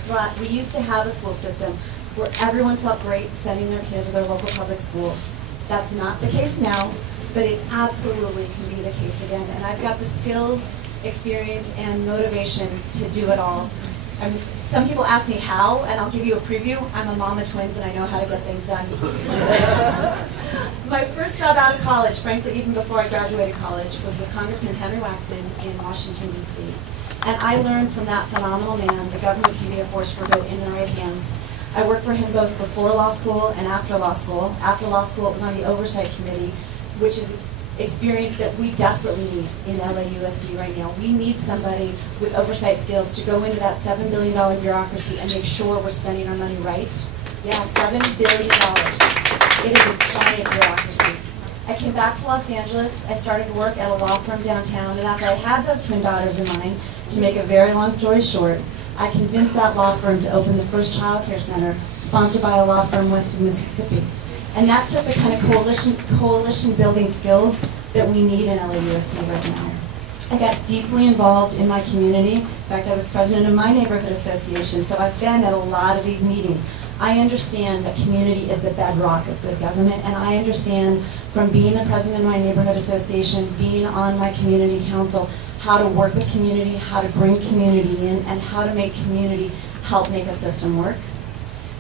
have a school system where everyone felt great sending their kid to their local public school. That's not the case now, but it absolutely can be the case again. And I've got the skills, experience, and motivation to do it all. Some people ask me how, and I'll give you a preview. I'm a mom of twins, and I know how to get things done. My first job out of college, frankly, even before I graduated college, was with Congressman Henry Waxman in Washington, D.C. And I learned from that phenomenal man, the government can be a force for good in the right hands. I worked for him both before law school and after law school. After law school, it was on the oversight committee, which is experience that we desperately need in LAUSD right now. We need somebody with oversight skills to go into that $7 billion bureaucracy and make sure we're spending our money right. Yeah, $7 billion. It is a giant bureaucracy. I came back to Los Angeles. I started to work at a law firm downtown, and after I had those twin daughters of mine, to make a very long story short, I convinced that law firm to open the first child care center, sponsored by a law firm west of Mississippi. And that took the kind of coalition building skills that we need in LAUSD right now. I got deeply involved in my community. In fact, I was president of my neighborhood association, so I've been at a lot of these meetings. I understand that community is the bedrock of good government, and I understand from being the president of my neighborhood association, being on my community council, how to work with community, how to bring community in, and how to make community help make a system work.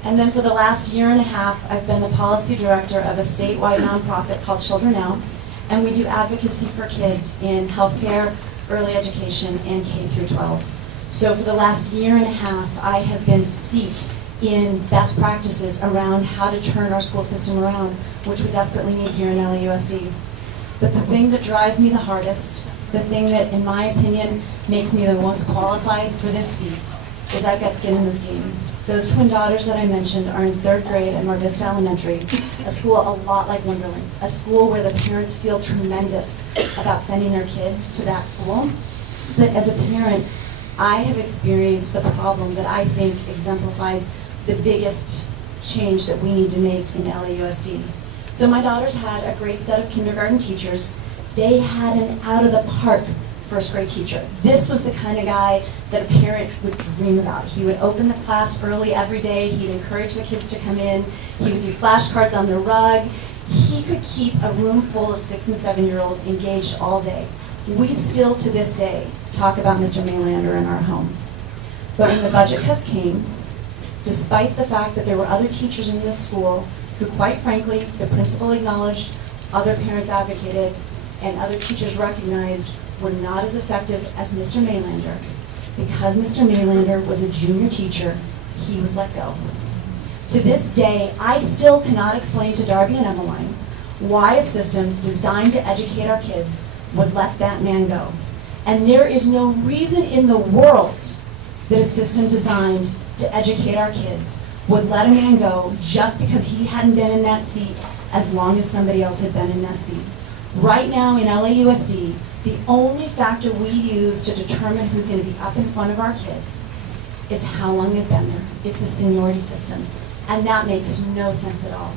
And then for the last year and a half, I've been the policy director of a statewide nonprofit called Children Now, and we do advocacy for kids in healthcare, early education, and K through 12. So for the last year and a half, I have been steeped in best practices around how to turn our school system around, which we desperately need here in LAUSD. But the thing that drives me the hardest, the thing that, in my opinion, makes me the most qualified for this seat, is I've got skin in this game. Those twin daughters that I mentioned are in 3rd grade at Mar Vista Elementary, a school a lot like Wonderland, a school where the parents feel tremendous about sending their kids to that school. But as a parent, I have experienced the problem that I think exemplifies the biggest change that we need to make in LAUSD. So my daughters had a great set of kindergarten teachers. They had an out-of-the-park first grade teacher. This was the kind of guy that a parent would dream about. He would open the class early every day. He'd encourage the kids to come in. He would do flashcards on the rug. He could keep a room full of 6 and 7-year-olds engaged all day. We still, to this day, talk about Mr. Maylander in our home. But when the budget cuts came, despite the fact that there were other teachers in this school who, quite frankly, the principal acknowledged, other parents advocated, and other teachers recognized were not as effective as Mr. Maylander, because Mr. Maylander was a junior teacher, he was let go. To this day, I still cannot explain to Darby and Emmeline why a system designed to educate our kids would let that man go. And there is no reason in the world that a system designed to educate our kids would let a man go just because he hadn't been in that seat as long as somebody else had been in that seat. Right now in LAUSD, the only factor we use to determine who's going to be up in front of our kids is how long they've been there. It's a seniority system, and that makes no sense at all.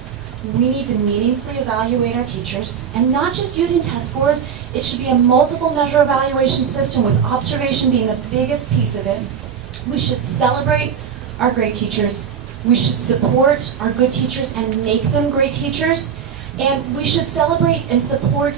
We need to meaningfully evaluate our teachers, and not just using test scores. It should be a multiple measure evaluation system with observation being the biggest piece of it. We should celebrate our great teachers. We should support our good teachers and make them great teachers. And we should celebrate and support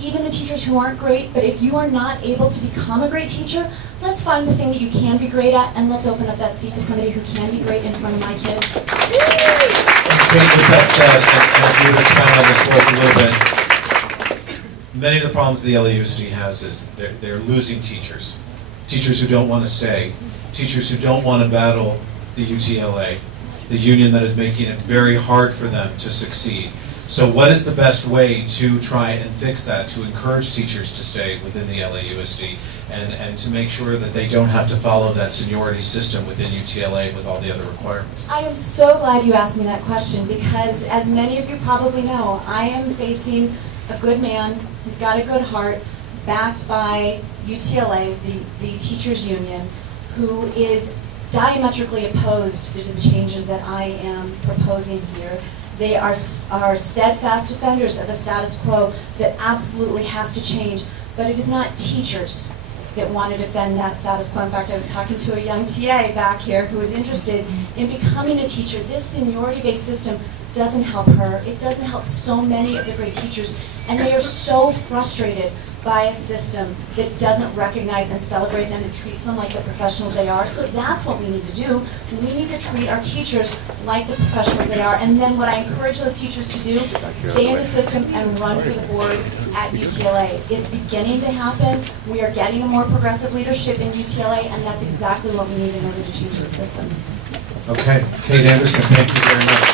even the teachers who aren't great, but if you are not able to become a great teacher, let's find the thing that you can be great at, and let's open up that seat to somebody who can be great in front of my kids. And Kate, with that said, and if you would expand on this voice a little bit, many of the problems the LAUSD has is they're losing teachers. Teachers who don't want to stay, teachers who don't want to battle the UTLA, the union that is making it very hard for them to succeed. So what is the best way to try and fix that, to encourage teachers to stay within the LAUSD and to make sure that they don't have to follow that seniority system within UTLA with all the other requirements? I am so glad you asked me that question because, as many of you probably know, I am facing a good man who's got a good heart, backed by UTLA, the teachers union, who is diametrically opposed to the changes that I am proposing here. They are steadfast defenders of a status quo that absolutely has to change, but it is not teachers that want to defend that status quo. In fact, I was talking to a young TA back here who is interested in becoming a teacher. This seniority-based system doesn't help her. It doesn't help so many of the great teachers, and they are so frustrated by a system that doesn't recognize and celebrate them and treat them like the professionals they are. So that's what we need to do. We need to treat our teachers like the professionals they are. And then what I encourage those teachers to do, stay in the system and run for the board at UTLA. It's beginning to happen. We are getting a more progressive leadership in UTLA, and that's exactly what we need in order to change the system. Okay, Kate Anderson, thank you very much.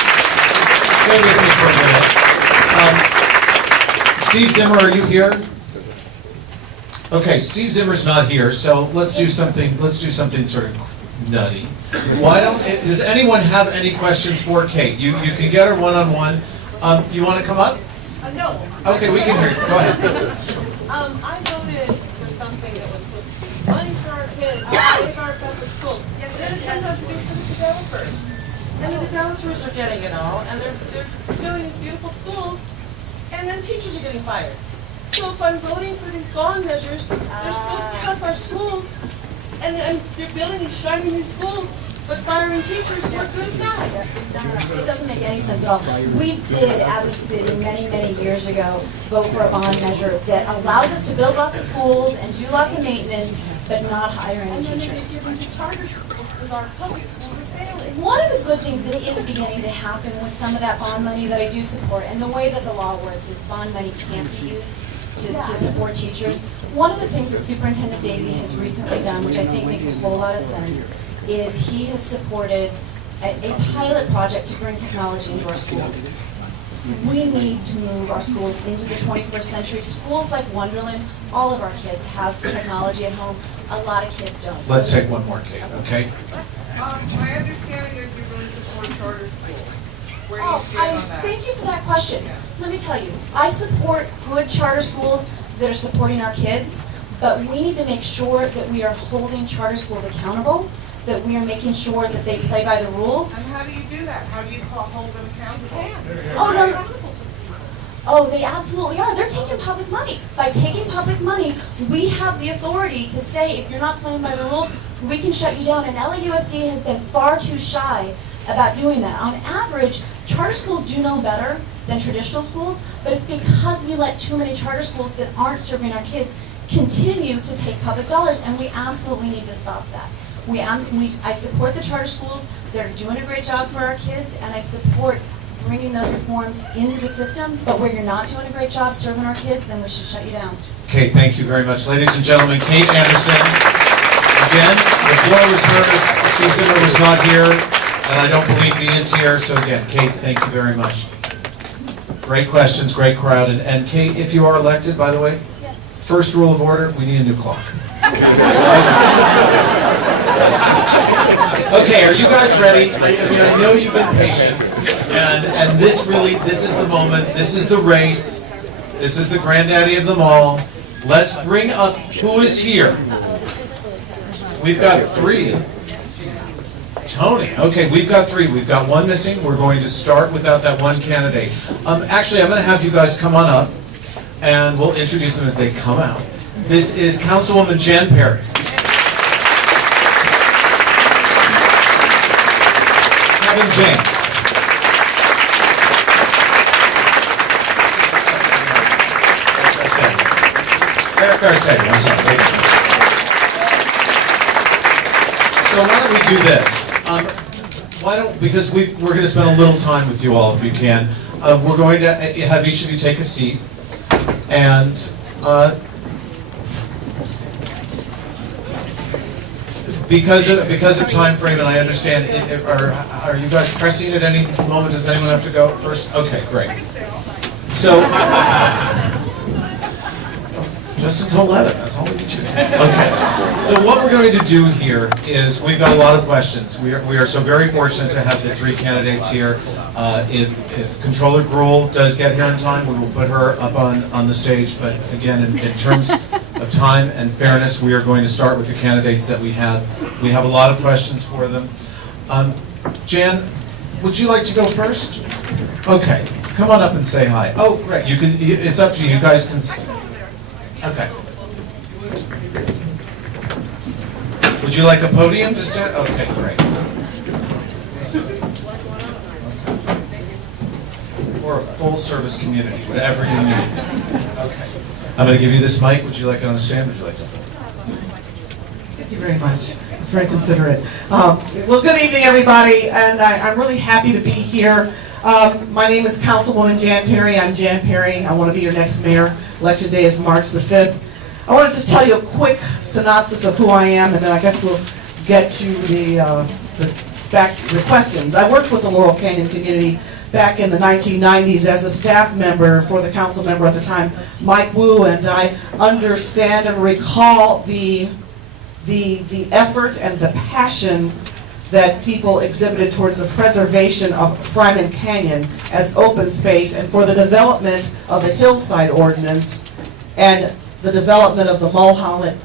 Stay with me for a minute. Steve Zimmer, are you here? Okay, Steve Zimmer's not here, so let's do something sort of nutty. Does anyone have any questions for Kate? You can get her one-on-one. You want to come up? No. Okay, we can hear you. Go ahead. I voted for something that was supposed to be money for our kids, save our public schools. Yes, then it turns out to be for the developers. And the developers are getting it all, and they're building these beautiful schools, and then teachers are getting fired. So if I'm voting for these bond measures, they're supposed to help our schools, and they're building these shiny new schools, but firing teachers, what good is that? It doesn't make any sense at all. We did, as a city, many, many years ago, vote for a bond measure that allows us to build lots of schools and do lots of maintenance, but not hire any teachers. One of the good things that is beginning to happen with some of that bond money that I do support, and the way that the law works is bond money can't be used to support teachers. One of the things that Superintendent Daisy has recently done, which I think makes a whole lot of sense, is he has supported a pilot project to bring technology into our schools. We need to move our schools into the 21st century. Schools like Wonderland, all of our kids have technology at home. A lot of kids don't. Let's take one more, Kate, okay? My understanding is you really support charter schools. Where do you stand on that? Thank you for that question. Let me tell you, I support good charter schools that are supporting our kids, but we need to make sure that we are holding charter schools accountable, that we are making sure that they play by the rules. And how do you do that? How do you hold them accountable? Oh, no. Oh, they absolutely are. They're taking public money. By taking public money, we have the authority to say, if you're not playing by the rules, we can shut you down. And LAUSD has been far too shy about doing that. On average, charter schools do know better than traditional schools, but it's because we let too many charter schools that aren't serving our kids continue to take public dollars, and we absolutely need to stop that. I support the charter schools. They're doing a great job for our kids, and I support bringing those reforms into the system, but where you're not doing a great job serving our kids, then we should shut you down. Kate, thank you very much. Ladies and gentlemen, Kate Anderson. Again, the floor was hers. Steve Zimmer was not here, and I don't believe he is here. So again, Kate, thank you very much. Great questions, great crowd. And Kate, if you are elected, by the way, first rule of order, we need a new clock. Okay, are you guys ready? I know you've been patient. And this is the moment, this is the race, this is the granddaddy of them all. Let's bring up who is here. We've got 3. Tony, okay, we've got 3. We've got 1 missing. We're going to start without that 1 candidate. Actually, I'm going to have you guys come on up, and we'll introduce them as they come out. This is Councilwoman Jan Perry. Kevin James. Eric Garcetti, I'm sorry. So why don't we do this? Because we're going to spend a little time with you all if we can. We're going to have each of you take a seat. And because of time frame, and I understand, are you guys pressing at any moment? Does anyone have to go first? Okay, great. So, just until 11, that's all we need you to do. Okay, so what we're going to do here is, we've got a lot of questions. We are so very fortunate to have the 3 candidates here. If Controller Gruhl does get here in time, we will put her up on the stage, but again, in terms of time and fairness, we are going to start with the candidates that we have. We have a lot of questions for them. Jan, would you like to go first? Okay, come on up and say hi. Oh, great, you can, it's up to you, you guys can. Okay. Would you like a podium to start? Okay, great. Or a full-service community, whatever you need. Okay. I'm going to give you this mic. Would you like it on a stand? Would you like to? Thank you very much. It's very considerate. Well, good evening, everybody, and I'm really happy to be here. My name is Councilwoman Jan Perry. I'm Jan Perry. I want to be your next mayor. Election day is March the 5th. I want to just tell you a quick synopsis of who I am, and then I guess we'll get to the questions. I worked with the Laurel Canyon community back in the 1990s as a staff member for the council member at the time, Mike Wu, and I understand and recall the effort and the passion that people exhibited towards the preservation of Fryman Canyon as open space and for the development of the Hillside Ordinance and the development of the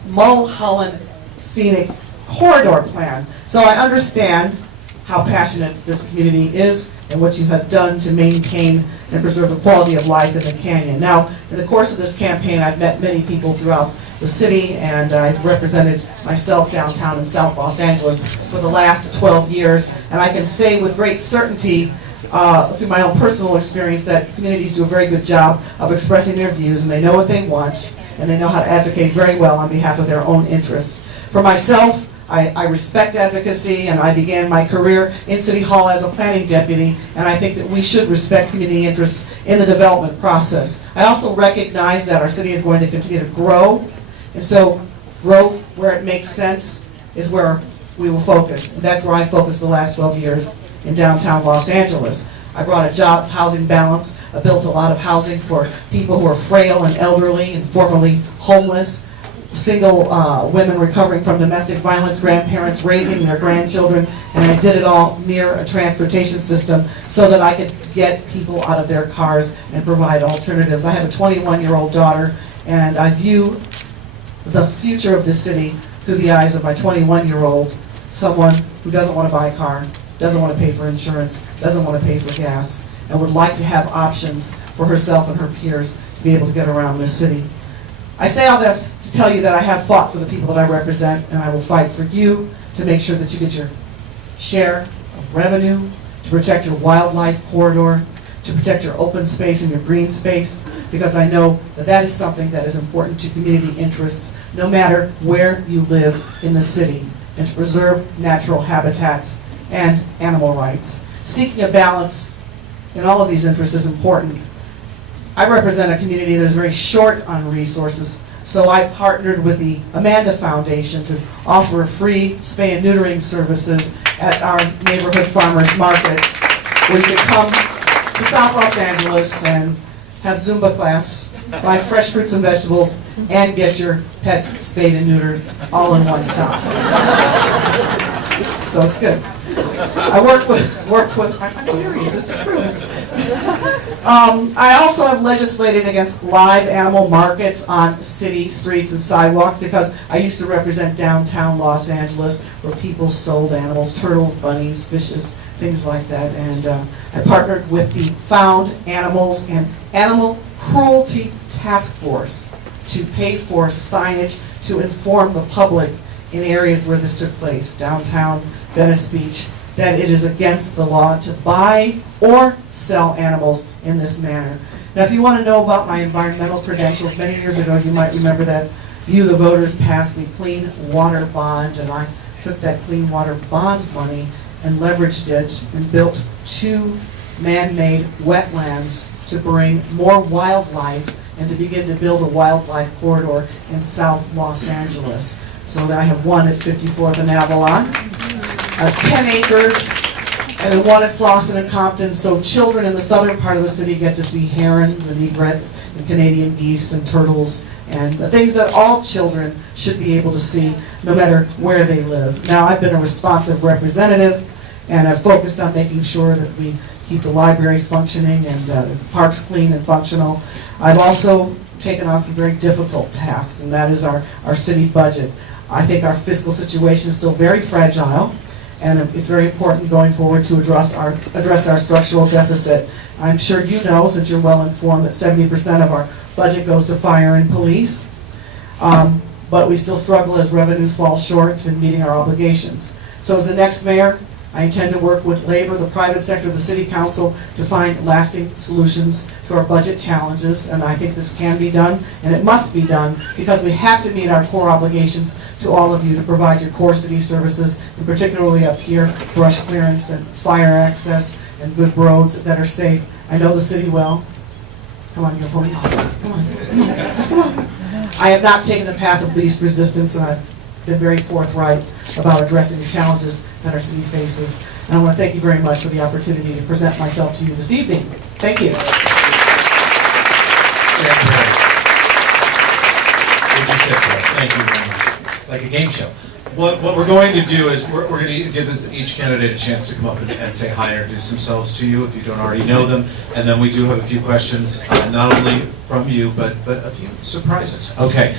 Mulholland Scenic Corridor Plan. So I understand how passionate this community is and what you have done to maintain and preserve the quality of life in the canyon. Now, in the course of this campaign, I've met many people throughout the city, and I've represented myself downtown in South Los Angeles for the last 12 years, and I can say with great certainty through my own personal experience that communities do a very good job of expressing their views, and they know what they want, and they know how to advocate very well on behalf of their own interests. For myself, I respect advocacy, and I began my career in City Hall as a planning deputy, and I think that we should respect community interests in the development process. I also recognize that our city is going to continue to grow, and so growth where it makes sense is where we will focus. And that's where I focused the last 12 years in downtown Los Angeles. I brought a jobs housing balance. I built a lot of housing for people who are frail and elderly and formerly homeless, single women recovering from domestic violence, grandparents raising their grandchildren, and I did it all near a transportation system so that I could get people out of their cars and provide alternatives. I have a 21-year-old daughter, and I view the future of the city through the eyes of my 21-year-old, someone who doesn't want to buy a car, doesn't want to pay for insurance, doesn't want to pay for gas, and would like to have options for herself and her peers to be able to get around this city. I say all this to tell you that I have fought for the people that I represent, and I will fight for you to make sure that you get your share of revenue, to protect your wildlife corridor, to protect your open space and your green space, because I know that that is something that is important to community interests, no matter where you live in the city, and to preserve natural habitats and animal rights. Seeking a balance in all of these interests is important. I represent a community that is very short on resources, so I partnered with the Amanda Foundation to offer free spay and neutering services at our neighborhood farmers market, where you can come to South Los Angeles and have Zumba class, buy fresh fruits and vegetables, and get your pets spayed and neutered all in one stop. So it's good. I worked with, I'm serious, it's true. I also have legislated against live animal markets on city streets and sidewalks because I used to represent downtown Los Angeles where people sold animals, turtles, bunnies, fishes, things like that. And I partnered with the Found Animals and Animal Cruelty Task Force to pay for signage to inform the public in areas where this took place, downtown Venice Beach, that it is against the law to buy or sell animals in this manner. Now, if you want to know about my environmental credentials, many years ago, you might remember that you, the voters, passed the Clean Water Bond, and I took that Clean Water Bond money and leveraged it and built 2 man-made wetlands to bring more wildlife and to begin to build a wildlife corridor in South Los Angeles. So that I have one at 54th and Avalon. That's 10 acres, and then one at Slauson and Compton, so children in the southern part of the city get to see herons and egrets and Canadian geese and turtles and the things that all children should be able to see no matter where they live. Now, I've been a responsive representative, and I've focused on making sure that we keep the libraries functioning and the parks clean and functional. I've also taken on some very difficult tasks, and that is our city budget. I think our fiscal situation is still very fragile, and it's very important going forward to address our structural deficit. I'm sure you know, since you're well informed, that 70% of our budget goes to fire and police, but we still struggle as revenues fall short in meeting our obligations. So as the next mayor, I intend to work with labor, the private sector, the city council to find lasting solutions to our budget challenges, and I think this can be done, and it must be done, because we have to meet our core obligations to all of you to provide your core city services, and particularly up here, brush clearance and fire access and good roads that are safe. I know the city well. Come on, you're holding on. Come on, just come on. I have not taken the path of least resistance, and I've been very forthright about addressing the challenges that our city faces. And I want to thank you very much for the opportunity to present myself to you this evening. Thank you. Thank you very much. It's like a game show. What we're going to do is we're going to give each candidate a chance to come up and say hi and introduce themselves to you if you don't already know them. And then we do have a few questions, not only from you, but a few surprises. Okay.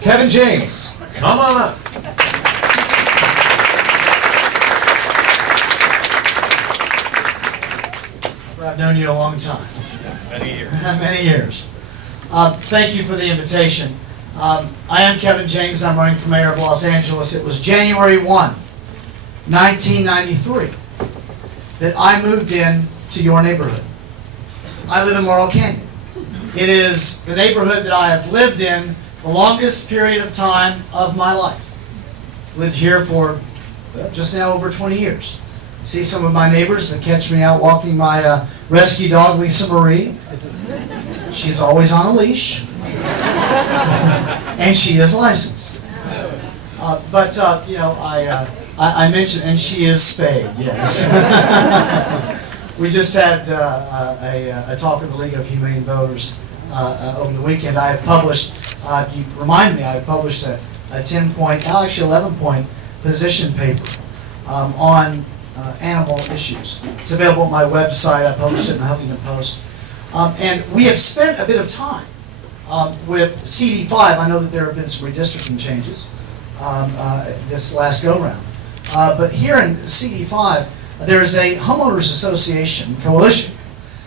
Kevin James, come on up. I've known you a long time. Yes, many years. Many years. Thank you for the invitation. I am Kevin James. I'm running for mayor of Los Angeles. It was January 1, 1993, that I moved in to your neighborhood. I live in Laurel Canyon. It is the neighborhood that I have lived in the longest period of time of my life. Lived here for just now over 20 years. See some of my neighbors that catch me out walking my rescue dog, Lisa Marie. She's always on a leash. And she is licensed. I mentioned, and she is spayed, yes. We just had a talk with the League of Humane Voters over the weekend. I have published, you remind me, I have published a 10-point, actually 11-point position paper on animal issues. It's available on my website. I published it in the Huffington Post. And we have spent a bit of time with CD5. I know that there have been some redistricting changes this last go-round. But here in CD5, there is a homeowners association coalition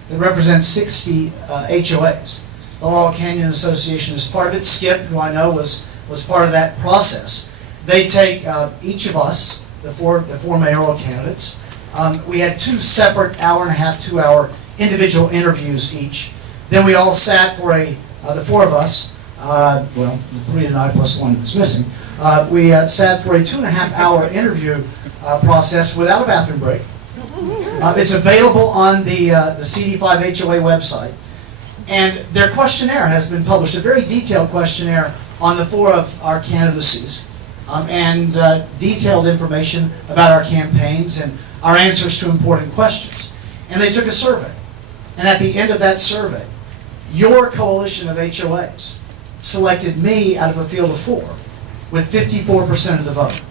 that represents 60 HOAs. The Laurel Canyon Association is part of it. Skip, who I know was part of that process. They take each of us, the four mayoral candidates. We had 2 separate hour-and-a-half, 2-hour individual interviews each. Then we all sat for the 4 of us, the 3 tonight plus 1 that's missing. We sat for a 2.5-hour interview process without a bathroom break. It's available on the CD5 HOA website. And their questionnaire has been published, a very detailed questionnaire on the 4 of our candidacies, and detailed information about our campaigns and our answers to important questions. And they took a survey. And at the end of that survey, your coalition of HOAs selected me out of a field of 4 with 54% of the vote.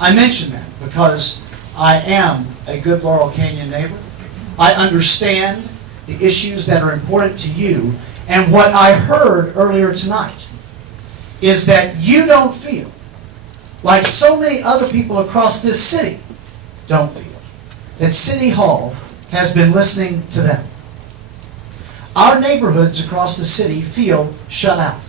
I mention that because I am a good Laurel Canyon neighbor. I understand the issues that are important to you. And what I heard earlier tonight is that you don't feel like so many other people across this city don't feel that City Hall has been listening to them. Our neighborhoods across the city feel shut out.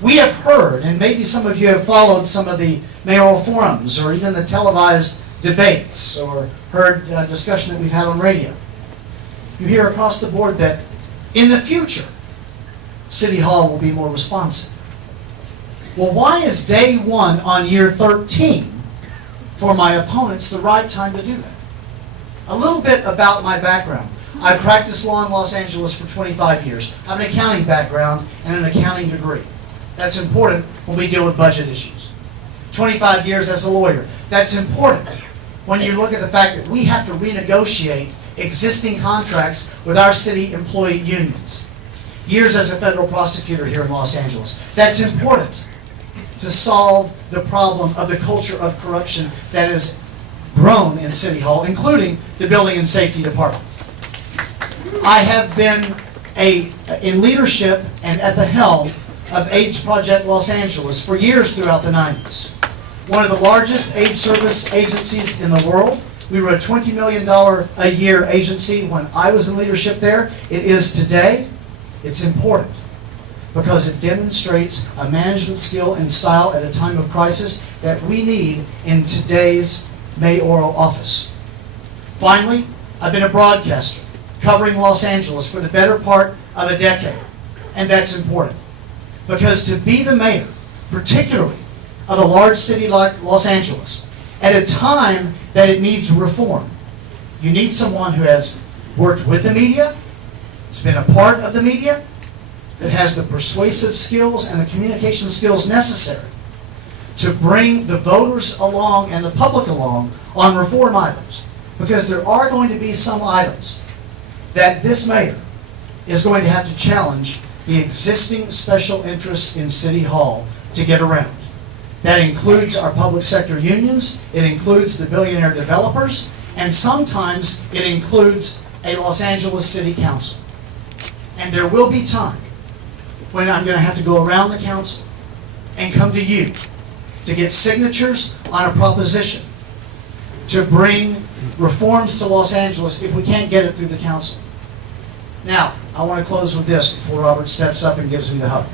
We have heard, and maybe some of you have followed some of the mayoral forums or even the televised debates or heard discussion that we've had on radio. You hear across the board that in the future, City Hall will be more responsive. Well, why is day one on year 13 for my opponents the right time to do that? A little bit about my background. I practiced law in Los Angeles for 25 years. I have an accounting background and an accounting degree. That's important when we deal with budget issues. 25 years as a lawyer. That's important when you look at the fact that we have to renegotiate existing contracts with our city employee unions. Years as a federal prosecutor here in Los Angeles. That's important to solve the problem of the culture of corruption that has grown in City Hall, including the Building and Safety Department. I have been in leadership and at the helm of AIDS Project Los Angeles for years throughout the 90s. One of the largest AIDS service agencies in the world. We were a $20 million a year agency when I was in leadership there. It is today. It's important because it demonstrates a management skill and style at a time of crisis that we need in today's mayoral office. Finally, I've been a broadcaster covering Los Angeles for the better part of a decade. And that's important because to be the mayor, particularly of a large city like Los Angeles, at a time that it needs reform, you need someone who has worked with the media, has been a part of the media, that has the persuasive skills and the communication skills necessary to bring the voters along and the public along on reform items. Because there are going to be some items that this mayor is going to have to challenge the existing special interests in City Hall to get around. That includes our public sector unions, it includes the billionaire developers, and sometimes it includes a Los Angeles City Council. And there will be time when I'm going to have to go around the council and come to you to get signatures on a proposition to bring reforms to Los Angeles if we can't get it through the council. Now, I want to close with this before Robert steps up and gives me the hug.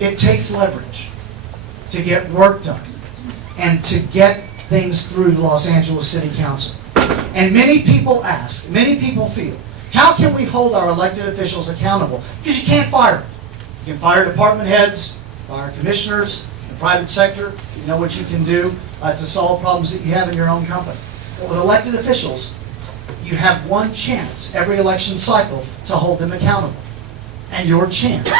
It takes leverage to get work done and to get things through the Los Angeles City Council. And many people ask, many people feel, how can we hold our elected officials accountable? Because you can't fire them. You can fire department heads, fire commissioners, in the private sector. You know what you can do to solve problems that you have in your own company. But with elected officials, you have one chance every election cycle to hold them accountable. And your chance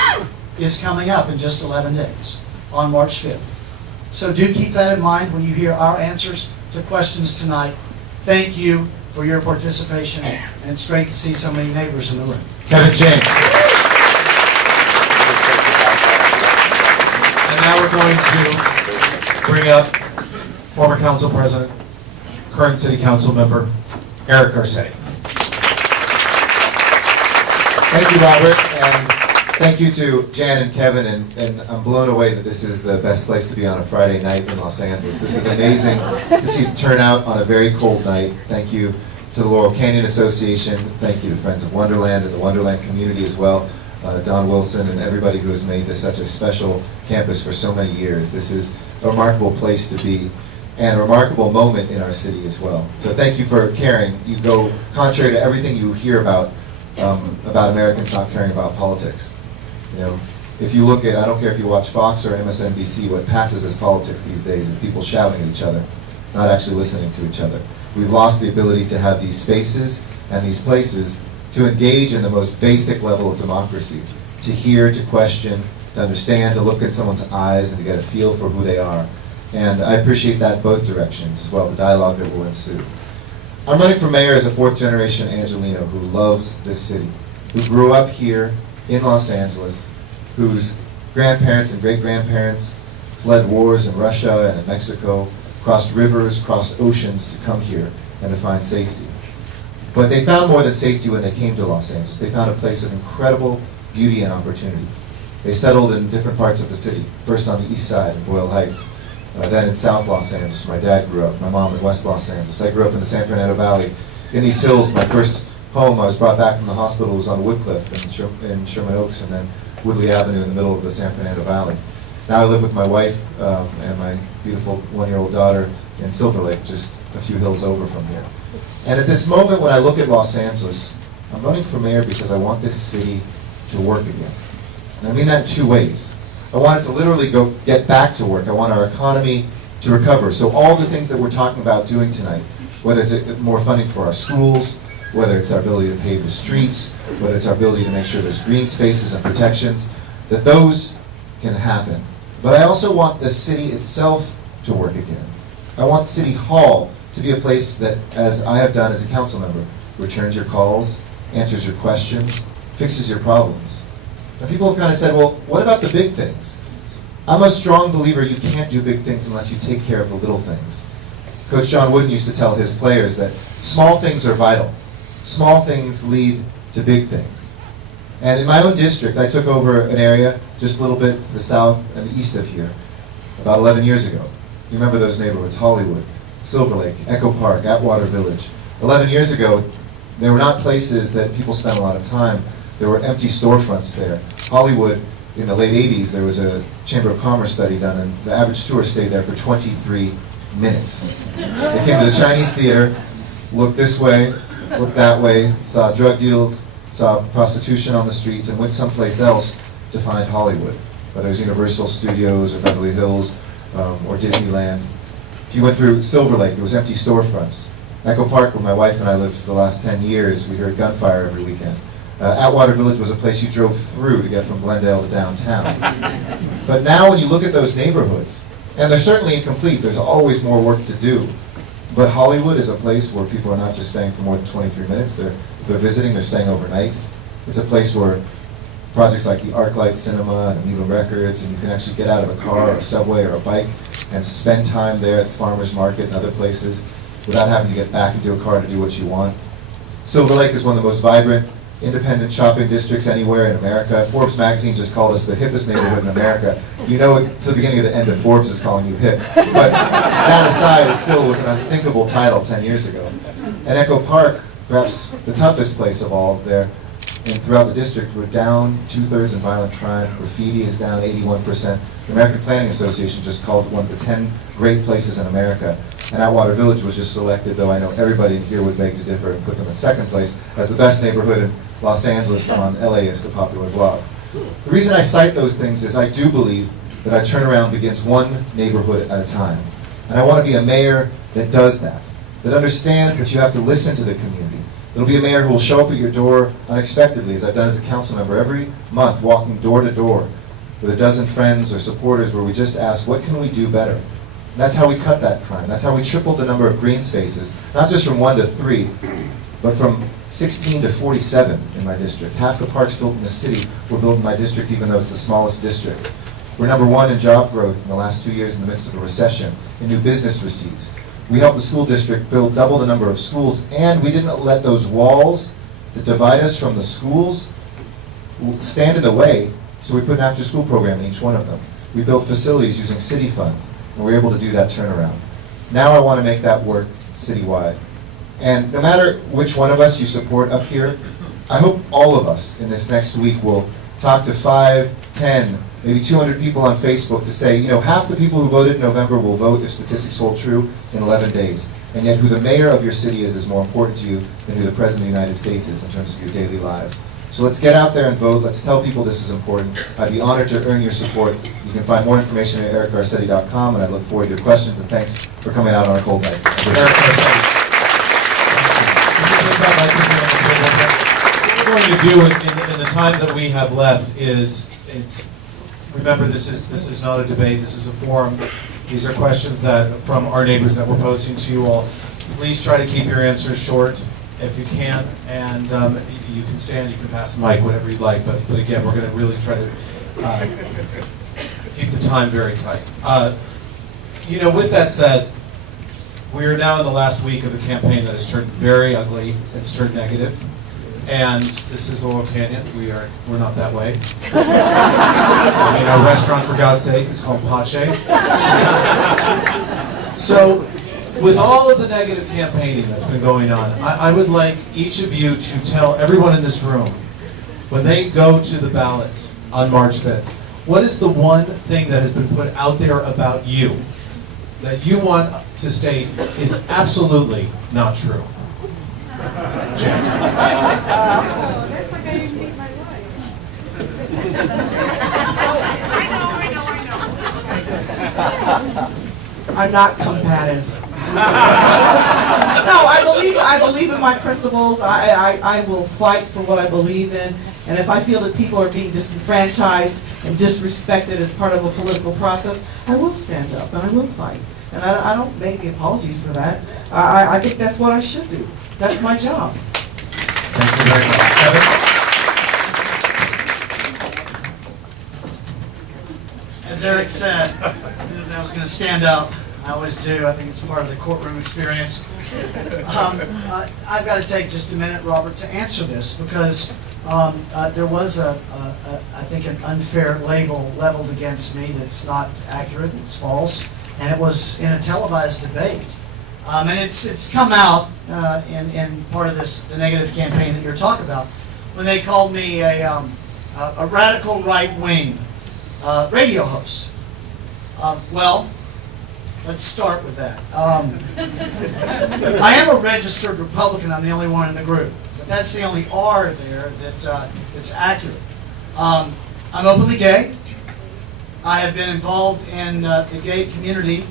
is coming up in just 11 days, on March 5th. So do keep that in mind when you hear our answers to questions tonight. Thank you for your participation, and it's great to see so many neighbors in the room. Kevin James. And now we're going to bring up former council president, current city council member, Eric Garcetti. Thank you, Robert, and thank you to Jan and Kevin, and I'm blown away that this is the best place to be on a Friday night in Los Angeles. This is amazing to see the turnout on a very cold night. Thank you to the Laurel Canyon Association. Thank you to Friends of Wonderland and the Wonderland community as well. Don Wilson and everybody who has made this such a special campus for so many years. This is a remarkable place to be and a remarkable moment in our city as well. So thank you for caring. You go contrary to everything you hear about Americans not caring about politics. You know, if you look at, I don't care if you watch Fox or MSNBC, what passes as politics these days is people shouting at each other, not actually listening to each other. We've lost the ability to have these spaces and these places to engage in the most basic level of democracy, to hear, to question, to understand, to look at someone's eyes and to get a feel for who they are. And I appreciate that both directions as well, the dialogue that will ensue. I'm running for mayor as a fourth generation Angelino who loves this city, who grew up here in Los Angeles, whose grandparents and great-grandparents fled wars in Russia and in Mexico, crossed rivers, crossed oceans to come here and to find safety. But they found more than safety when they came to Los Angeles. They found a place of incredible beauty and opportunity. They settled in different parts of the city, first on the east side in Boyle Heights, then in South Los Angeles, where my dad grew up, my mom in West Los Angeles. I grew up in the San Fernando Valley. In these hills, my first home, I was brought back from the hospital, was on Woodcliff in Sherman Oaks, and then Woodley Avenue in the middle of the San Fernando Valley. Now I live with my wife and my beautiful one-year-old daughter in Silver Lake, just a few hills over from here. And at this moment when I look at Los Angeles, I'm running for mayor because I want this city to work again. And I mean that in two ways. I want it to literally get back to work. I want our economy to recover. So all the things that we're talking about doing tonight, whether it's more funding for our schools, whether it's our ability to pave the streets, whether it's our ability to make sure there's green spaces and protections, that those can happen. But I also want the city itself to work again. I want City Hall to be a place that, as I have done as a council member, returns your calls, answers your questions, fixes your problems. And people have kind of said, well, what about the big things? I'm a strong believer you can't do big things unless you take care of the little things. Coach John Wooden used to tell his players that small things are vital. Small things lead to big things. And in my own district, I took over an area just a little bit to the south and the east of here about 11 years ago. You remember those neighborhoods, Hollywood, Silver Lake, Echo Park, Atwater Village. 11 years ago, they were not places that people spent a lot of time. There were empty storefronts there. Hollywood, in the late 80s, there was a Chamber of Commerce study done, and the average tourist stayed there for 23 minutes. They came to the Chinese theater, looked this way, looked that way, saw drug deals, saw prostitution on the streets, and went someplace else to find Hollywood, whether it was Universal Studios or Beverly Hills or Disneyland. If you went through Silver Lake, there was empty storefronts. Echo Park, where my wife and I lived for the last 10 years, we heard gunfire every weekend. Atwater Village was a place you drove through to get from Glendale to downtown. But now when you look at those neighborhoods, and they're certainly incomplete, there's always more work to do. But Hollywood is a place where people are not just staying for more than 23 minutes. If they're visiting, they're staying overnight. It's a place where projects like the ArcLight Cinema and Amoeba Records, and you can actually get out of a car or a subway or a bike and spend time there at the farmer's market and other places without having to get back into a car to do what you want. Silver Lake is one of the most vibrant independent shopping districts anywhere in America. Forbes magazine just called us the hippest neighborhood in America. You know it's the beginning of the end of Forbes is calling you hip. But that aside, it still was an unthinkable title 10 years ago. And Echo Park, perhaps the toughest place of all there, and throughout the district, we're down 2/3 in violent crime. Graffiti is down 81%. The American Planning Association just called it one of the 10 great places in America. And Atwater Village was just selected, though I know everybody here would beg to differ and put them in second place, as the best neighborhood in Los Angeles on LAist, the popular blog. The reason I cite those things is I do believe that our turnaround begins one neighborhood at a time. And I want to be a mayor that does that understands that you have to listen to the community. It'll be a mayor who will show up at your door unexpectedly, as I've done as a council member, every month walking door to door with a dozen friends or supporters where we just ask, what can we do better? And that's how we cut that crime. That's how we tripled the number of green spaces, not just from 1 to 3, but from 16 to 47 in my district. Half the parks built in the city were built in my district, even though it's the smallest district. We're number 1 in job growth in the last 2 years in the midst of a recession, in new business receipts. We helped the school district build double the number of schools, and we didn't let those walls that divide us from the schools stand in the way, so we put an after-school program in each one of them. We built facilities using city funds, and we were able to do that turnaround. Now I want to make that work citywide. And no matter which one of us you support up here, I hope all of us in this next week will talk to 5, 10, maybe 200 people on Facebook to say, you know, half the people who voted in November will vote if statistics hold true in 11 days. And yet who the mayor of your city is more important to you than who the president of the United States is in terms of your daily lives. So let's get out there and vote. Let's tell people this is important. I'd be honored to earn your support. You can find more information at ericgarcetti.com, and I look forward to your questions, and thanks for coming out on a cold night. What we're going to do in the time that we have left is, remember, this is not a debate, this is a forum. These are questions from our neighbors that we're posing to you all. Please try to keep your answers short if you can, and you can stand, you can pass the mic, whatever you'd like, but again, we're going to really try to keep the time very tight. You know, with that said, we are now in the last week of a campaign that has turned very ugly. It's turned negative. And this is Laurel Canyon. We're not that way. I mean, our restaurant, for God's sake, is called Pache. So, with all of the negative campaigning that's been going on, I would like each of you to tell everyone in this room, when they go to the ballots on March 5th, what is the one thing that has been put out there about you that you want to state is absolutely not true? Jen. That's like I didn't meet my wife. I'm not combative. No, I believe in my principles. I will fight for what I believe in. And if I feel that people are being disenfranchised and disrespected as part of a political process, I will stand up and I will fight. And I don't make any apologies for that. I think that's what I should do. That's my job. Thank you very much. Kevin? As Eric said, I was going to stand up. I always do. I think it's part of the courtroom experience. I've got to take just a minute, Robert, to answer this because there was I think, an unfair label leveled against me that's not accurate. It's false, and it was in a televised debate. And it's come out in part of the negative campaign that you're talking about when they called me a radical right-wing radio host. Well, let's start with that. I am a registered Republican. I'm the only one in the group. But that's the only R there that's accurate. I'm openly gay. I have been involved in the gay community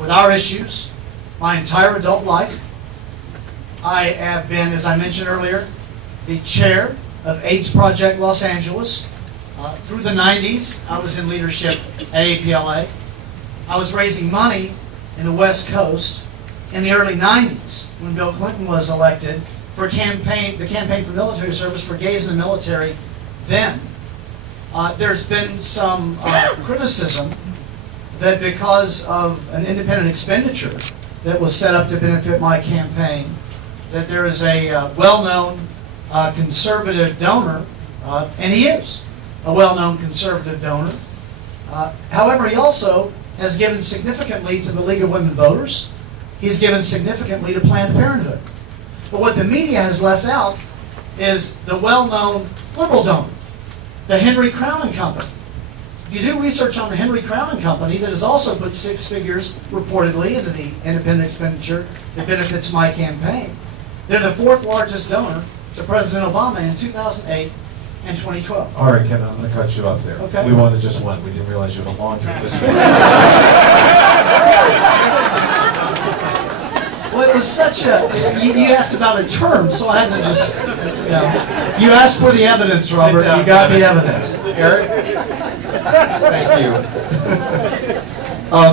with our issues my entire adult life. I have been, as I mentioned earlier, the chair of AIDS Project Los Angeles. Through the 90s, I was in leadership at APLA. I was raising money in the West Coast in the early 90s when Bill Clinton was elected for the campaign for military service for gays in the military then. There's been some criticism that because of an independent expenditure that was set up to benefit my campaign, that there is a well-known conservative donor, and he is a well-known conservative donor. However, he also has given significantly to the League of Women Voters. He's given significantly to Planned Parenthood. But what the media has left out is the well-known liberal donor, the Henry Crown and Company. If you do research on the Henry Crown and Company, that has also put 6 figures reportedly into the independent expenditure that benefits my campaign. They're the 4th largest donor to President Obama in 2008 and 2012. All right, Kevin, I'm going to cut you off there. Okay. We wanted just one. We didn't realize you had a laundry list. Well, it was such a, you asked about a term, so I had to just, you asked for the evidence, Robert, down, you got Kevin. the evidence. Eric? Thank you.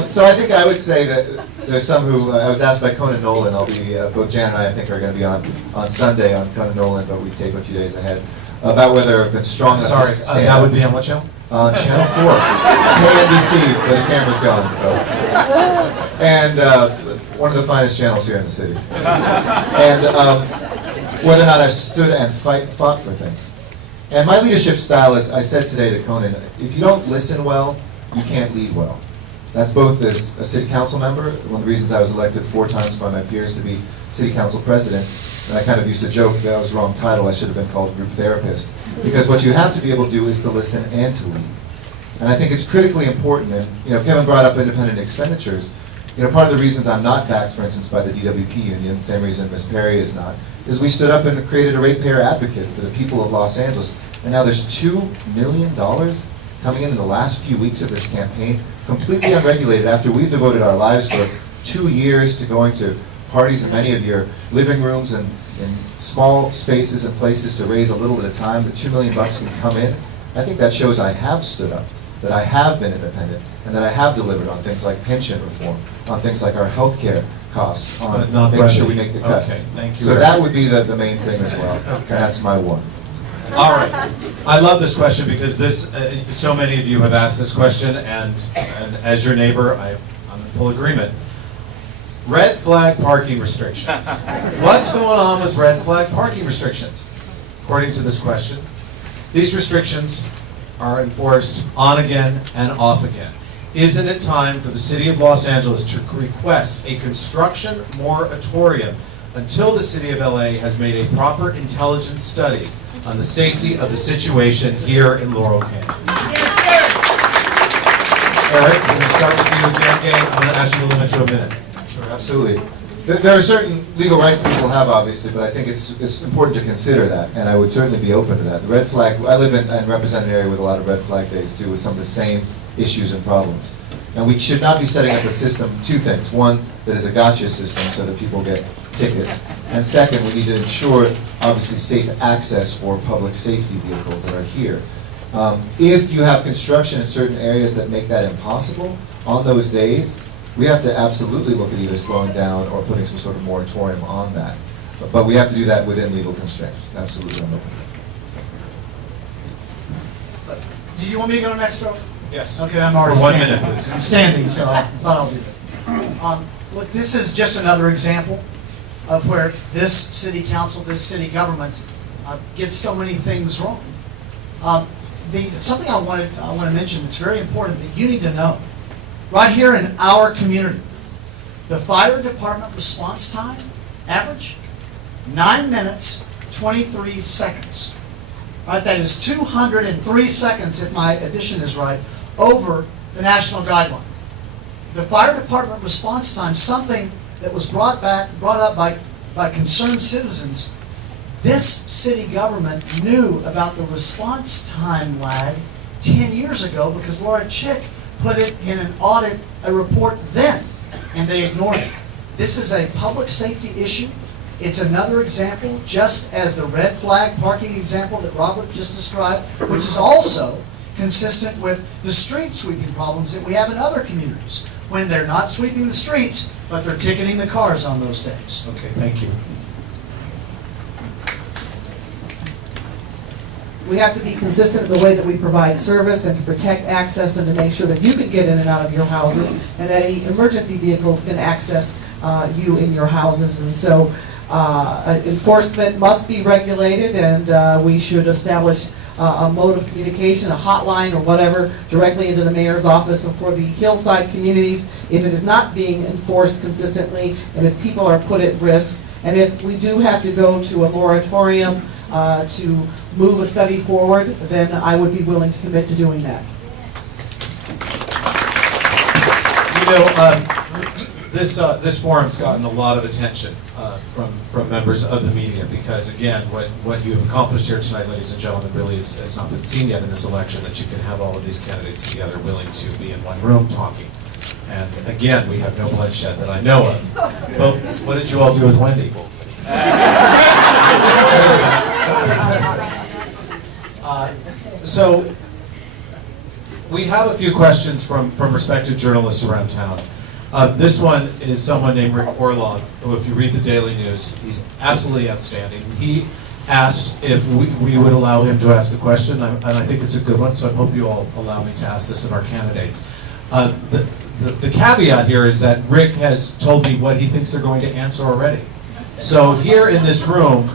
So I think I would say that there's some who, I was asked by Conan Nolan, I'll be, both Jan and I think are going to be on Sunday on Conan Nolan, but we tape a few days ahead, about whether I've been strong enough Sorry, to stand that up. would be on what channel? On Channel 4, KNBC, where the camera's gone. And one of the finest channels here in the city. And whether or not I've stood and fought for things. And my leadership style is, I said today to Conan, if you don't listen well, you can't lead well. That's both as a city council member, one of the reasons I was elected 4 times by my peers to be city council president. And I kind of used to joke that was the wrong title, I should have been called group therapist. Because what you have to be able to do is to listen and to lead. And I think it's critically important, and Kevin brought up independent expenditures. Part of the reasons I'm not backed, for instance, by the DWP union, the same reason Ms. Perry is not, is we stood up and created a ratepayer advocate for the people of Los Angeles. And now there's $2 million coming in the last few weeks of this campaign, completely unregulated, after we've devoted our lives for 2 years to going to parties in many of your living rooms and in small spaces and places to raise a little at a time. The $2 million can come in. I think that shows I have stood up, that I have been independent, and that I have delivered on things like pension reform, on things like our health care costs, on making sure we make the cuts. Okay, thank you. So Eric. that would be the main thing as well. Okay. And that's my one. All right. I love this question because so many of you have asked this question, and as your neighbor, I'm in full agreement. Red flag parking restrictions. What's going on with red flag parking restrictions? According to this question, these restrictions are enforced on again and off again. Isn't it time for the City of Los Angeles to request a construction moratorium until the City of LA has made a proper intelligence study on the safety of the situation here in Laurel Canyon? Eric, we're going to start with you again. I'm going to ask you to limit to a minute. Sure, absolutely. There are certain legal rights that people have, obviously, but I think it's important to consider that, and I would certainly be open to that. The red flag, I live in and represent an area with a lot of red flag days, too, with some of the same issues and problems. And we should not be setting up a system, two things. One, that is a gotcha system so that people get tickets. And second, we need to ensure, obviously, safe access for public safety vehicles that are here. If you have construction in certain areas that make that impossible on those days, we have to absolutely look at either slowing down or putting some sort of moratorium on that. But we have to do that within legal constraints. Absolutely, I'm open. Do you want me to go next, Rob? Yes. Okay, I'm already For 1 standing. minute, please. I'm standing, so I thought I'll do that. Look, this is just another example of where this city council, this city government gets so many things wrong. Something I want to mention that's very important that you need to know. Right here in our community, the fire department response time, average, 9 minutes, 23 seconds. Right, that is 203 seconds, if my addition is right, over the national guideline. The fire department response time, something that was brought up by concerned citizens. This city government knew about the response time lag 10 years ago because Laura Chick put it in an audit, a report then, and they ignored it. This is a public safety issue. It's another example, just as the red flag parking example that Robert just described, which is also consistent with the street sweeping problems that we have in other communities, when they're not sweeping the streets, but they're ticketing the cars on those days. Okay, thank you. We have to be consistent in the way that we provide service and to protect access and to make sure that you can get in and out of your houses and that any emergency vehicles can access you in your houses. And so enforcement must be regulated, and we should establish a mode of communication, a hotline or whatever, directly into the mayor's office. And for the hillside communities, if it is not being enforced consistently and if people are put at risk, and if we do have to go to a moratorium to move a study forward, then I would be willing to commit to doing that. You know, this forum's gotten a lot of attention from members of the media because, again, what you have accomplished here tonight, ladies and gentlemen, really has not been seen yet in this election, that you can have all of these candidates together willing to be in one room talking. And again, we have no bloodshed that I know of. But what did you all do with Wendy? So we have a few questions from respected journalists around town. This one is someone named Rick Orlov, who, if you read the Daily News, he's absolutely outstanding. He asked if we would allow him to ask a question, and I think it's a good one, so I hope you all allow me to ask this of our candidates. The caveat here is that Rick has told me what he thinks they're going to answer already. So here in this room,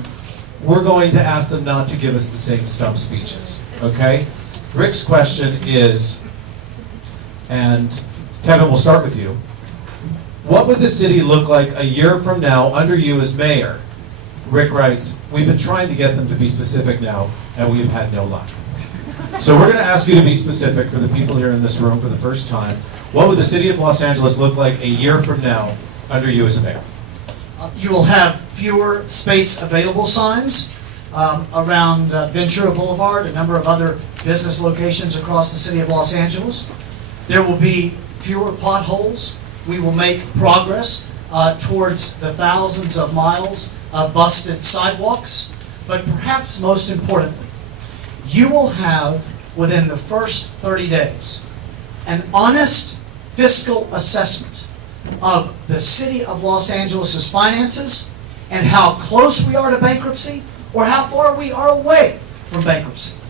we're going to ask them not to give us the same stump speeches, okay? Rick's question is, and Kevin, we'll start with you. What would the city look like a year from now under you as mayor? Rick writes, we've been trying to get them to be specific now, and we've had no luck. So we're going to ask you to be specific for the people here in this room for the first time. What would the city of Los Angeles look like a year from now under you as a mayor? You will have fewer space available signs around Ventura Boulevard, a number of other business locations across the city of Los Angeles. There will be fewer potholes. We will make progress towards the thousands of miles of busted sidewalks. But perhaps most importantly, you will have, within the first 30 days, an honest fiscal assessment of the city of Los Angeles' finances and how close we are to bankruptcy or how far we are away from bankruptcy.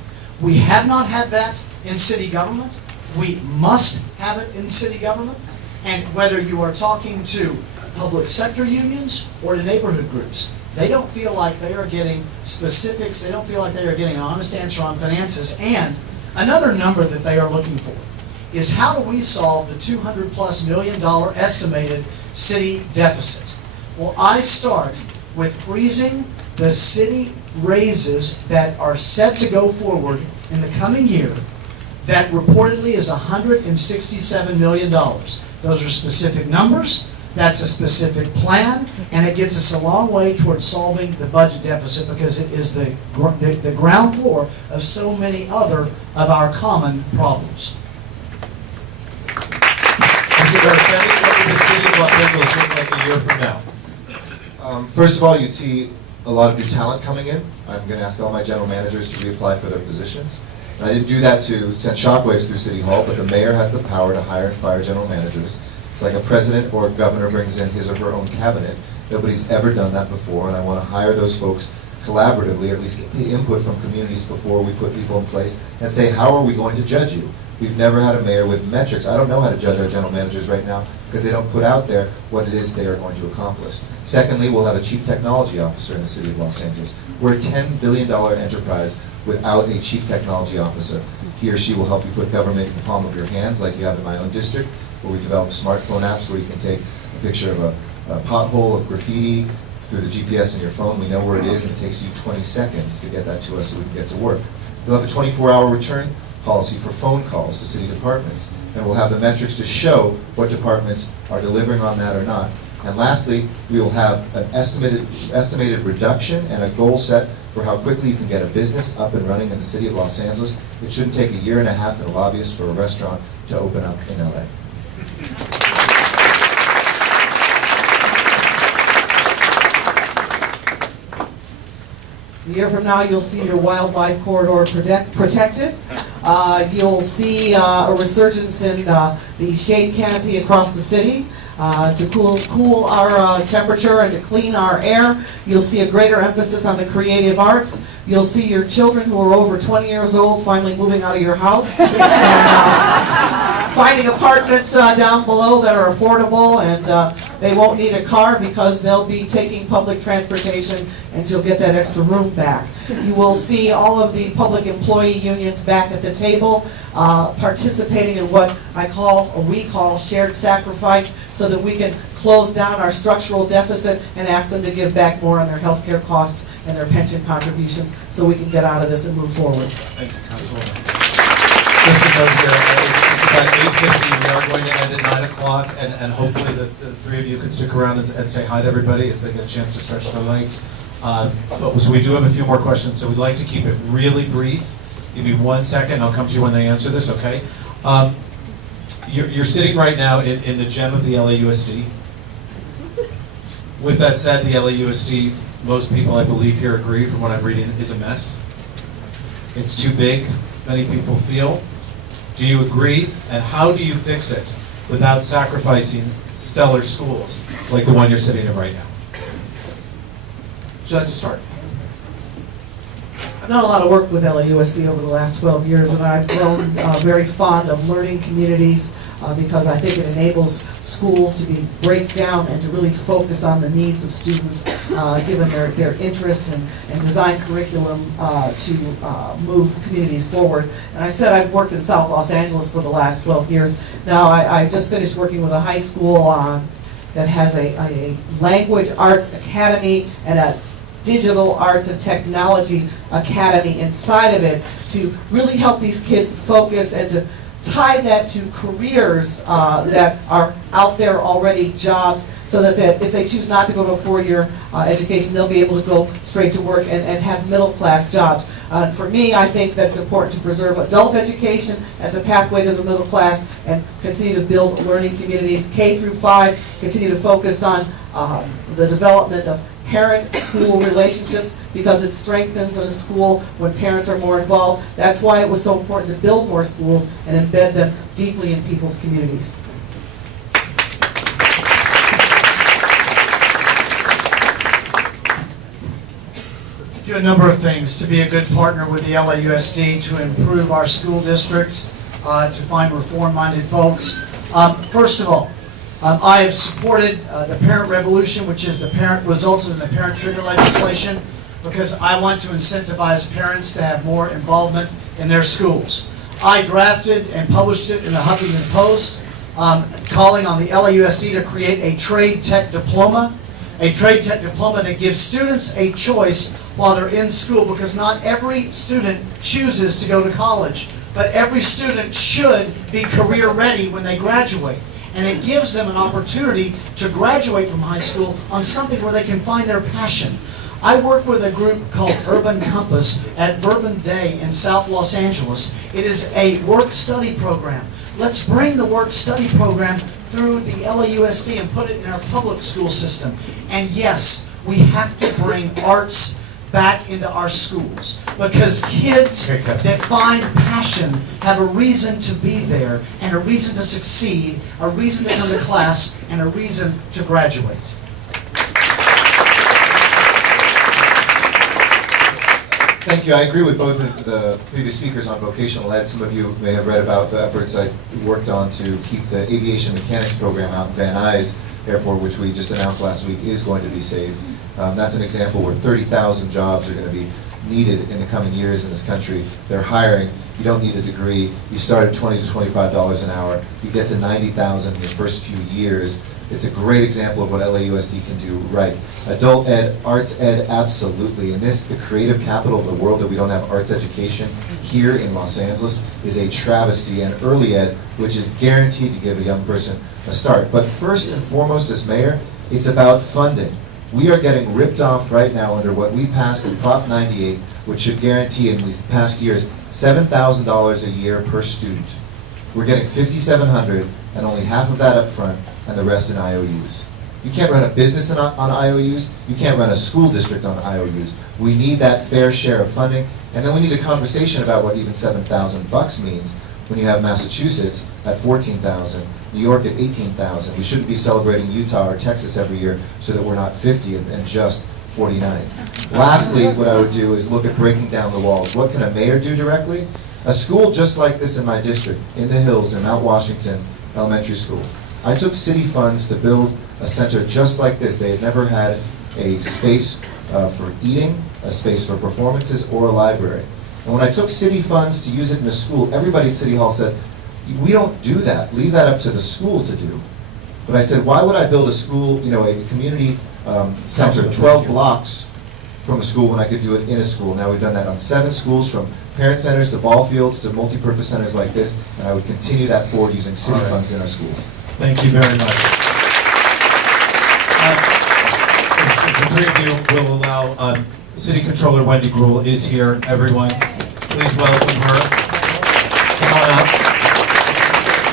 We have not had that in city government. We must have it in city government. And whether you are talking to public sector unions or to neighborhood groups, they don't feel like they are getting specifics, they don't feel like they are getting an honest answer on finances. And another number that they are looking for is how do we solve the $200+ million estimated city deficit? Well, I start with freezing the city raises that are set to go forward in the coming year that reportedly is $167 million. Those are specific numbers, that's a specific plan, and it gets us a long way towards solving the budget deficit because it is the ground floor of so many other of our common problems. Mr. Garcetti, what would the city of Los Angeles look like a year from now? First of all, you'd see a lot of new talent coming in. I'm going to ask all my general managers to reapply for their positions. And I didn't do that to send shockwaves through City Hall, but the mayor has the power to hire and fire general managers. It's like a president or a governor brings in his or her own cabinet. Nobody's ever done that before, and I want to hire those folks collaboratively, or at least get the input from communities before we put people in place and say, how are we going to judge you? We've never had a mayor with metrics. I don't know how to judge our general managers right now because they don't put out there what it is they are going to accomplish. Secondly, we'll have a chief technology officer in the city of Los Angeles. We're a $10 billion enterprise without a chief technology officer. He or she will help you put government in the palm of your hands like you have in my own district, where we develop smartphone apps where you can take a picture of a pothole of graffiti through the GPS in your phone. We know where it is, and it takes you 20 seconds to get that to us so we can get to work. We'll have a 24-hour return policy for phone calls to city departments, and we'll have the metrics to show what departments are delivering on that or not. And lastly, we will have an estimated reduction and a goal set for how quickly you can get a business up and running in the city of Los Angeles. It shouldn't take a year and a half in a lobbyist for a restaurant to open up in LA. A year from now, you'll see your wildlife corridor protected. You'll see a resurgence in the shade canopy across the city to cool our temperature and to clean our air. You'll see a greater emphasis on the creative arts. You'll see your children who are over 20 years old finally moving out of your house and finding apartments down below that are affordable, and they won't need a car because they'll be taking public transportation and you'll get that extra room back. You will see all of the public employee unions back at the table, participating in what we call shared sacrifice, so that we can close down our structural deficit and ask them to give back more on their health care costs and their pension contributions so we can get out of this and move forward. Thank you, Councilwoman. Just a note here, it's about 8:50, we are going to end at 9 o'clock, and hopefully the three of you could stick around and say hi to everybody as they get a chance to stretch their legs. So we do have a few more questions, so we'd like to keep it really brief. Give me 1 second, I'll come to you when they answer this, okay? You're sitting right now in the gem of the LAUSD. With that said, the LAUSD, most people I believe here agree from what I'm reading, is a mess. It's too big, many people feel. Do you agree? And how do you fix it without sacrificing stellar schools like the one you're sitting in right now? Would you like to start? I've done a lot of work with LAUSD over the last 12 years, and I've grown very fond of learning communities because I think it enables schools to break down and to really focus on the needs of students, given their interests, and design curriculum to move communities forward. And I said I've worked in South Los Angeles for the last 12 years. Now I just finished working with a high school that has a language arts academy and a digital arts and technology academy inside of it to really help these kids focus and to tie that to careers that are out there already, jobs, so that if they choose not to go to a four-year education, they'll be able to go straight to work and have middle-class jobs. For me, I think that's important to preserve adult education as a pathway to the middle class and continue to build learning communities. K through 5, continue to focus on the development of parent-school relationships, because it strengthens in a school when parents are more involved. That's why it was so important to build more schools and embed them deeply in people's communities. You a number of things to be a good partner with the LAUSD to improve our school districts, to find reform-minded folks. First of all, I have supported the Parent Revolution, which is results in the parent trigger legislation, because I want to incentivize parents to have more involvement in their schools. I drafted and published it in the Huffington Post, calling on the LAUSD to create a trade tech diploma that gives students a choice while they're in school, because not every student chooses to go to college, but every student should be career ready when they graduate. And it gives them an opportunity to graduate from high school on something where they can find their passion. I work with a group called Urban Compass at Bourbon Day in South Los Angeles. It is a work-study program. Let's bring the work-study program through the LAUSD and put it in our public school system. And yes, we have to bring arts back into our schools, because kids that find passion have a reason to be there, and a reason to succeed, a reason to come to class, and a reason to graduate. Thank you. I agree with both of the previous speakers on vocational ed. Some of you may have read about the efforts I worked on to keep the aviation mechanics program out in Van Nuys Airport, which we just announced last week is going to be saved. That's an example where 30,000 jobs are going to be needed in the coming years in this country. They're hiring. You don't need a degree. You start at $20 to $25 an hour. You get to 90,000 in your first few years. It's a great example of what LAUSD can do right. Adult ed, arts ed, absolutely. And this, the creative capital of the world, that we don't have arts education here in Los Angeles, is a travesty. And early ed, which is guaranteed to give a young person a start. But first and foremost, as mayor, it's about funding. We are getting ripped off right now under what we passed in Prop 98, which should guarantee in these past years $7,000 a year per student. We're getting $5,700, and only half of that up front, and the rest in IOUs. You can't run a business on IOUs. You can't run a school district on IOUs. We need that fair share of funding, and then we need a conversation about what even $7,000 means when you have Massachusetts at $14,000, New York at $18,000. We shouldn't be celebrating Utah or Texas every year so that we're not 50 and just 49. Lastly, what I would do is look at breaking down the walls. What can a mayor do directly? A school just like this in my district, in the Hills in Mount Washington Elementary School. I took city funds to build a center just like this. They had never had a space for eating, a space for performances, or a library. And when I took city funds to use it in a school, everybody at City Hall said, we don't do that. Leave that up to the school to do. But I said, why would I build a school, a community center 12 blocks from a school when I could do it in a school? Now we've done that on 7 schools, from parent centers to ball fields to multi-purpose centers like this, and I would continue that forward using city funds in our schools. Thank you very much. If the three of you will allow, City Controller Wendy Gruhl is here. Everyone, please welcome her. Come on up.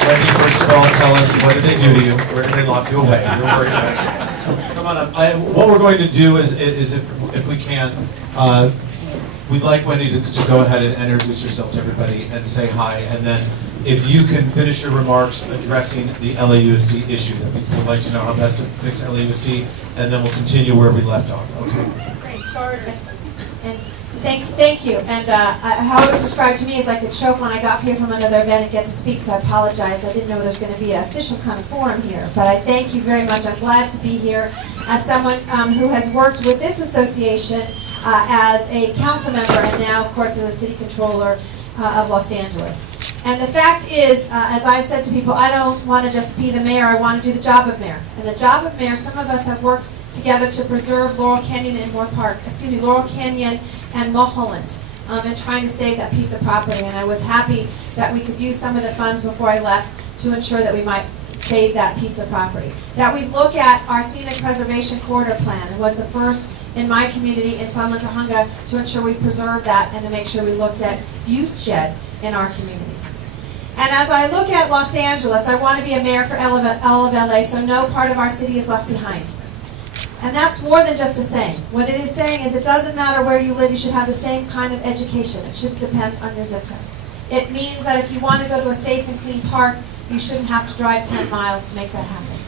Wendy, first of all, tell us, what did they do to you? Where did they lock you away? You're worried about you. Come on up. What we're going to do is if we can, we'd like Wendy to go ahead and introduce herself to everybody and say hi, and then if you can finish your remarks addressing the LAUSD issue, that we would like to know how best to fix LAUSD, and then we'll continue where we left off. Okay. Great charter. And thank you. And how it was described to me is I could choke when I got here from another event and get to speak, so I apologize. I didn't know there was going to be an official kind of forum here. But I thank you very much. I'm glad to be here as someone who has worked with this association as a council member and now, of course, as a city controller of Los Angeles. And the fact is, as I've said to people, I don't want to just be the mayor, I want to do the job of mayor. And the job of mayor, some of us have worked together to preserve Laurel Canyon and Laurel Canyon and Mulholland, and trying to save that piece of property. And I was happy that we could use some of the funds before I left to ensure that we might save that piece of property. That we look at our scenic preservation corridor plan. It was the first in my community in San Latahunga to ensure we preserve that and to make sure we looked at viewshed in our communities. And as I look at Los Angeles, I want to be a mayor for all of LA, so no part of our city is left behind. And that's more than just a saying. What it is saying is it doesn't matter where you live, you should have the same kind of education. It shouldn't depend on your zip code. It means that if you want to go to a safe and clean park, you shouldn't have to drive 10 miles to make that happen.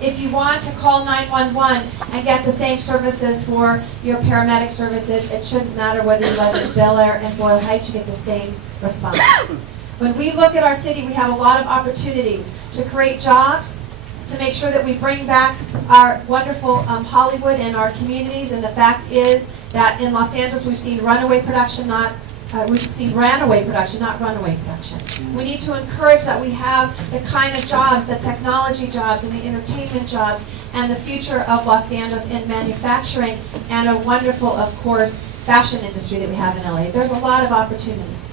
If you want to call 911 and get the same services for your paramedic services, it shouldn't matter whether you live in Bel Air and Boyle Heights, you get the same response. When we look at our city, we have a lot of opportunities to create jobs, to make sure that we bring back our wonderful Hollywood in our communities. And the fact is that in Los Angeles, we've seen runaway production, not ranaway production, not runaway production. We need to encourage that we have the kind of jobs, the technology jobs and the entertainment jobs and the future of Los Angeles in manufacturing and a wonderful, of course, fashion industry that we have in LA. There's a lot of opportunities.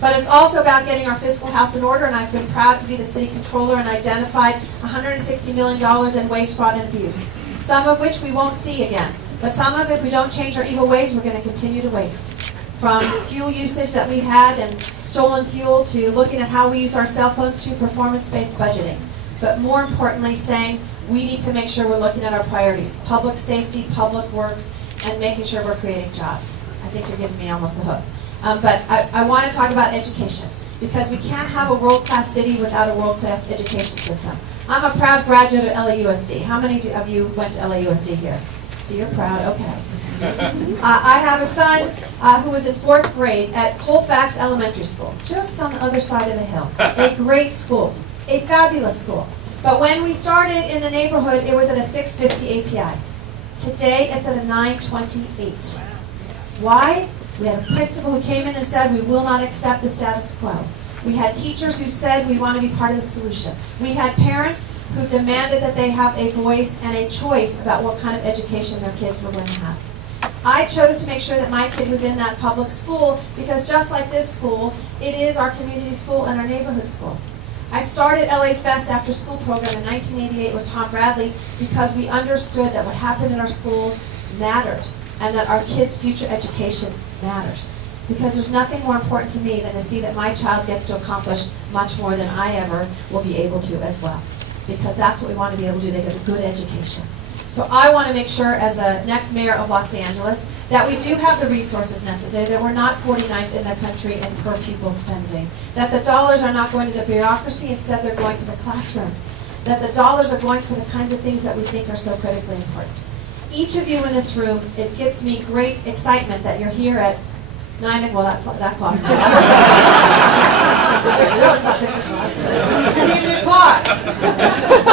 But it's also about getting our fiscal house in order, and I've been proud to be the city controller and identified $160 million in waste, fraud, and abuse, some of which we won't see again. But some of it, if we don't change our evil ways, we're going to continue to waste. From fuel usage that we had and stolen fuel to looking at how we use our cell phones to performance-based budgeting. But more importantly, saying we need to make sure we're looking at our priorities, public safety, public works, and making sure we're creating jobs. I think you're giving me almost the hook. But I want to talk about education, because we can't have a world-class city without a world-class education system. I'm a proud graduate of LAUSD. How many of you went to LAUSD here? See, you're proud, okay. I have a son who was in 4th grade at Colfax Elementary School, just on the other side of the hill. A great school, a fabulous school. But when we started in the neighborhood, it was at a 650 API. Today, it's at a 928. Why? We had a principal who came in and said, we will not accept the status quo. We had teachers who said, we want to be part of the solution. We had parents who demanded that they have a voice and a choice about what kind of education their kids were going to have. I chose to make sure that my kid was in that public school because just like this school, it is our community school and our neighborhood school. I started LA's Best After School program in 1988 with Tom Bradley because we understood that what happened in our schools mattered and that our kids' future education matters. Because there's nothing more important to me than to see that my child gets to accomplish much more than I ever will be able to as well. Because that's what we want to be able to do. They get a good education. So I want to make sure, as the next mayor of Los Angeles, that we do have the resources necessary, that we're not 49th in the country in per pupil spending, that the dollars are not going to the bureaucracy, instead they're going to the classroom, that the dollars are going for the kinds of things that we think are so critically important. Each of you in this room, it gives me great excitement that you're here at 9 o'clock, well, that clock. No, it's not 6 o'clock. It's 8 o'clock.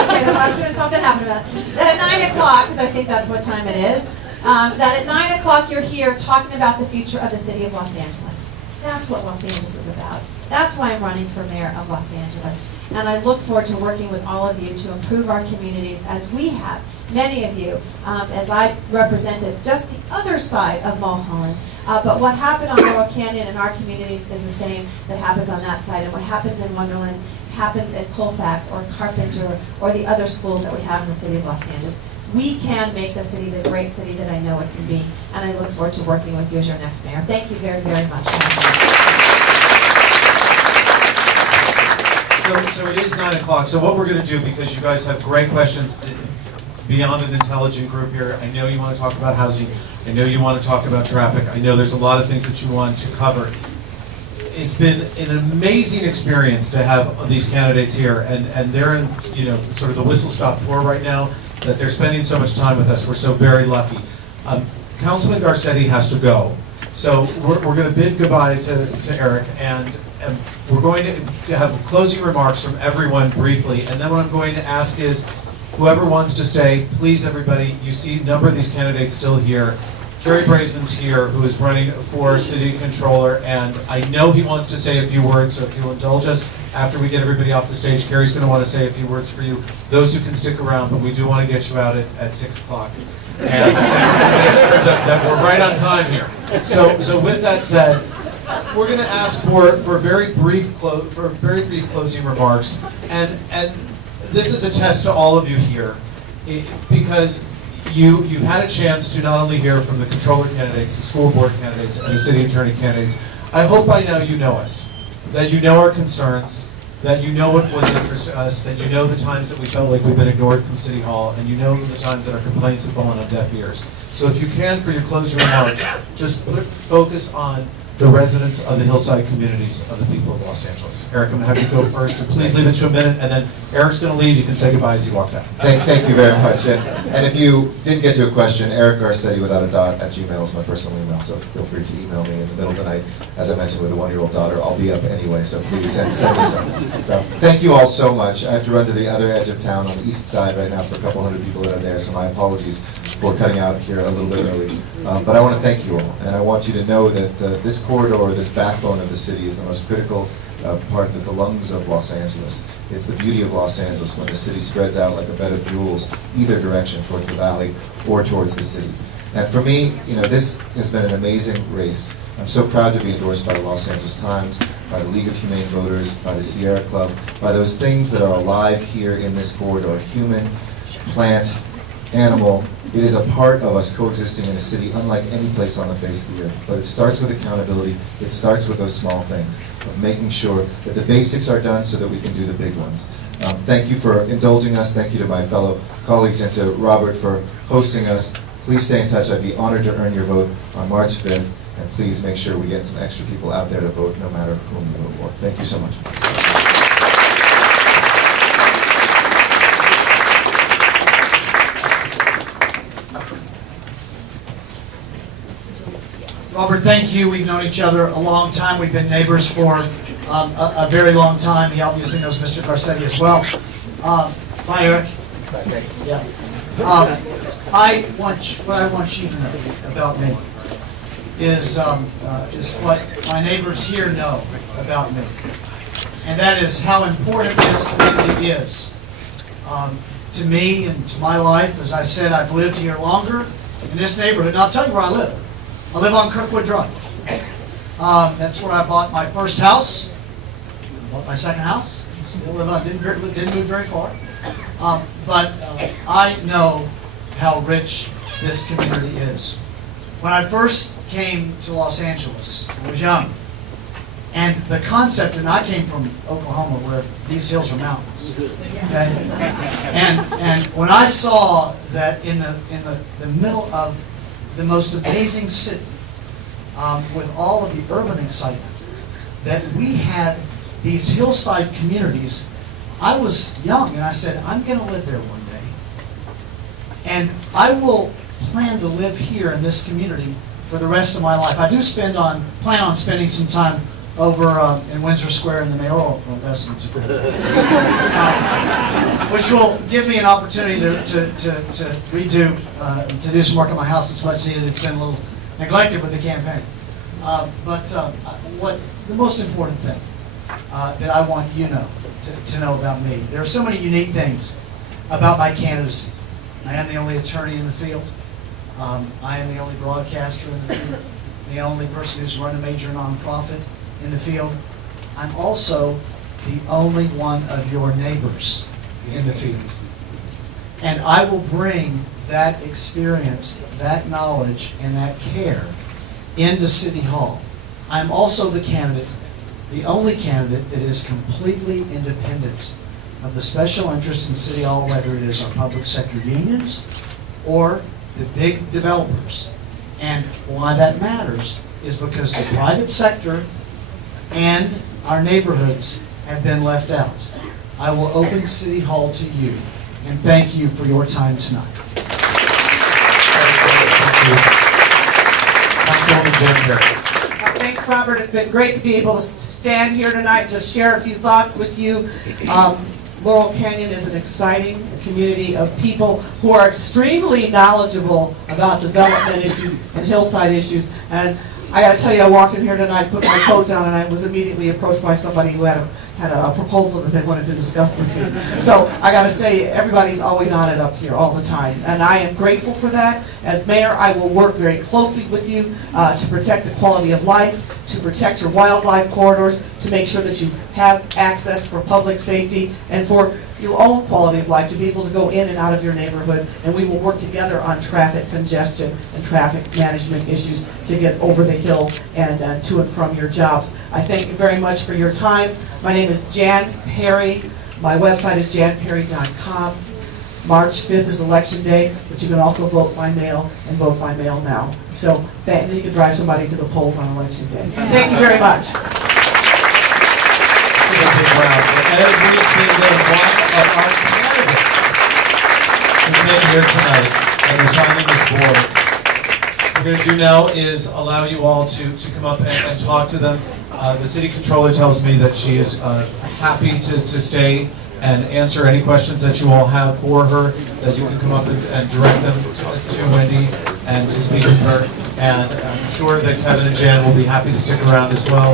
Okay, there must have been something happening about it. That at 9 o'clock, because I think that's what time it is, that at 9 o'clock you're here talking about the future of the city of Los Angeles. That's what Los Angeles is about. That's why I'm running for mayor of Los Angeles. And I look forward to working with all of you to improve our communities as we have, many of you, as I represented just the other side of Mulholland. But what happened on Laurel Canyon in our communities is the same that happens on that side. And what happens in Wonderland happens in Colfax or Carpenter or the other schools that we have in the city of Los Angeles. We can make the city the great city that I know it can be. And I look forward to working with you as your next mayor. Thank you very, very much. So it is 9 o'clock, so what we're going to do, because you guys have great questions, it's beyond an intelligent group here. I know you want to talk about housing. I know you want to talk about traffic. I know there's a lot of things that you want to cover. It's been an amazing experience to have these candidates here, and they're in, sort of the whistle-stop tour right now, that they're spending so much time with us. We're so very lucky. Councilman Garcetti has to go, so we're going to bid goodbye to Eric, and we're going to have closing remarks from everyone briefly, and then what I'm going to ask is, whoever wants to stay, please everybody, you see a number of these candidates still here. Kerry Braisman's here, who is running for city controller, and I know he wants to say a few words, so if you'll indulge us, after we get everybody off the stage, Kerry's going to want to say a few words for you, those who can stick around, but we do want to get you out at 6 o'clock. And make sure that we're right on time here. So with that said, we're going to ask for very brief closing remarks, and this is a test to all of you here, because you've had a chance to not only hear from the controller candidates, the school board candidates, and the city attorney candidates. I hope by now you know us, that you know our concerns, that you know what interests us, that you know the times that we felt like we've been ignored from City Hall, and you know the times that our complaints have fallen on deaf ears. So if you can, for your closing remarks, just focus on the residents of the hillside communities of the people of Los Angeles. Eric, I'm going to have you go first, and please leave it to a minute, and then Eric's going to leave. You can say goodbye as he walks out. Thank you very much. And if you didn't get to a question, Eric Garcetti without a dot at Gmail is my personal email, so feel free to email me in the middle of the night. As I mentioned, with a 1-year-old daughter, I'll be up anyway, so please send me some. So, thank you all so much. I have to run to the other edge of town on the east side right now for a couple hundred people that are there, so my apologies for cutting out here a little bit early. But I want to thank you all, and I want you to know that this corridor, this backbone of the city, is the most critical part of the lungs of Los Angeles. It's the beauty of Los Angeles when the city spreads out like a bed of jewels, either direction, towards the valley or towards the city. And for me, this has been an amazing race. I'm so proud to be endorsed by the Los Angeles Times, by the League of Humane Voters, by the Sierra Club, by those things that are alive here in this corridor: human, plant, animal. It is a part of us coexisting in a city unlike any place on the face of the earth. But it starts with accountability. It starts with those small things, of making sure that the basics are done so that we can do the big ones. Thank you for indulging us. Thank you to my fellow colleagues and to Robert for hosting us. Please stay in touch. I'd be honored to earn your vote on March 5th. And please make sure we get some extra people out there to vote, no matter whom you vote for. Thank you so much. Robert, thank you. We've known each other a long time. We've been neighbors for a very long time. He obviously knows Mr. Garcetti as well. Bye, Eric. Yeah. What I want you to know about me is what my neighbors here know about me, and that is how important this community is to me and to my life. As I said, I've lived here longer in this neighborhood, and I'll tell you where I live. I live on Kirkwood Drive. That's where I bought my first house. Bought my second house. Still live on. Didn't move very far. But I know how rich this community is. When I first came to Los Angeles, I was young, and the concept, and I came from Oklahoma, where these hills are mountains. Okay? And when I saw that in the middle of the most amazing city, with all of the urban excitement, that we had these hillside communities. I was young, and I said, I'm going to live there one day, and I will plan to live here in this community for the rest of my life. I do plan on spending some time over in Windsor Square in the mayoral residence, which will give me an opportunity to redo, to do some work on my house that's much needed. It's been a little neglected with the campaign. But what the most important thing that I want you to know about me, there are so many unique things about my candidacy. I am the only attorney in the field. I am the only broadcaster in the field, the only person who's run a major nonprofit in the field. I'm also the only one of your neighbors in the field. And I will bring that experience, that knowledge, and that care into City Hall. I'm also the candidate, the only candidate that is completely independent of the special interests in City Hall, whether it is our public sector unions or the big developers. And why that matters is because the private sector and our neighborhoods have been left out. I will open City Hall to you, and thank you for your time tonight. Councilwoman Jan Perry. Thanks, Robert. It's been great to be able to stand here tonight, just share a few thoughts with you. Laurel Canyon is an exciting community of people who are extremely knowledgeable about development issues and hillside issues. And I got to tell you, I walked in here tonight, put my coat down, and I was immediately approached by somebody who had a proposal that they wanted to discuss with me. So I got to say, everybody's always on it up here all the time, and I am grateful for that. As mayor, I will work very closely with you to protect the quality of life, to protect your wildlife corridors, to make sure that you have access for public safety and for your own quality of life, to be able to go in and out of your neighborhood. And we will work together on traffic congestion and traffic management issues to get over the hill and to and from your jobs. I thank you very much for your time. My name is Jan Perry. My website is janperry.com. March 5th is election day, but you can also vote by mail and vote by mail now. So that, you can drive somebody to the polls on election day. Thank you very much. Give a big round for every single one of our candidates who came here tonight and are signing this board. What we're going to do now is allow you all to come up and talk to them. The city controller tells me that she is happy to stay and answer any questions that you all have for her, that you can come up and direct them to Wendy and to speak with her. And I'm sure that Kevin and Jan will be happy to stick around as well.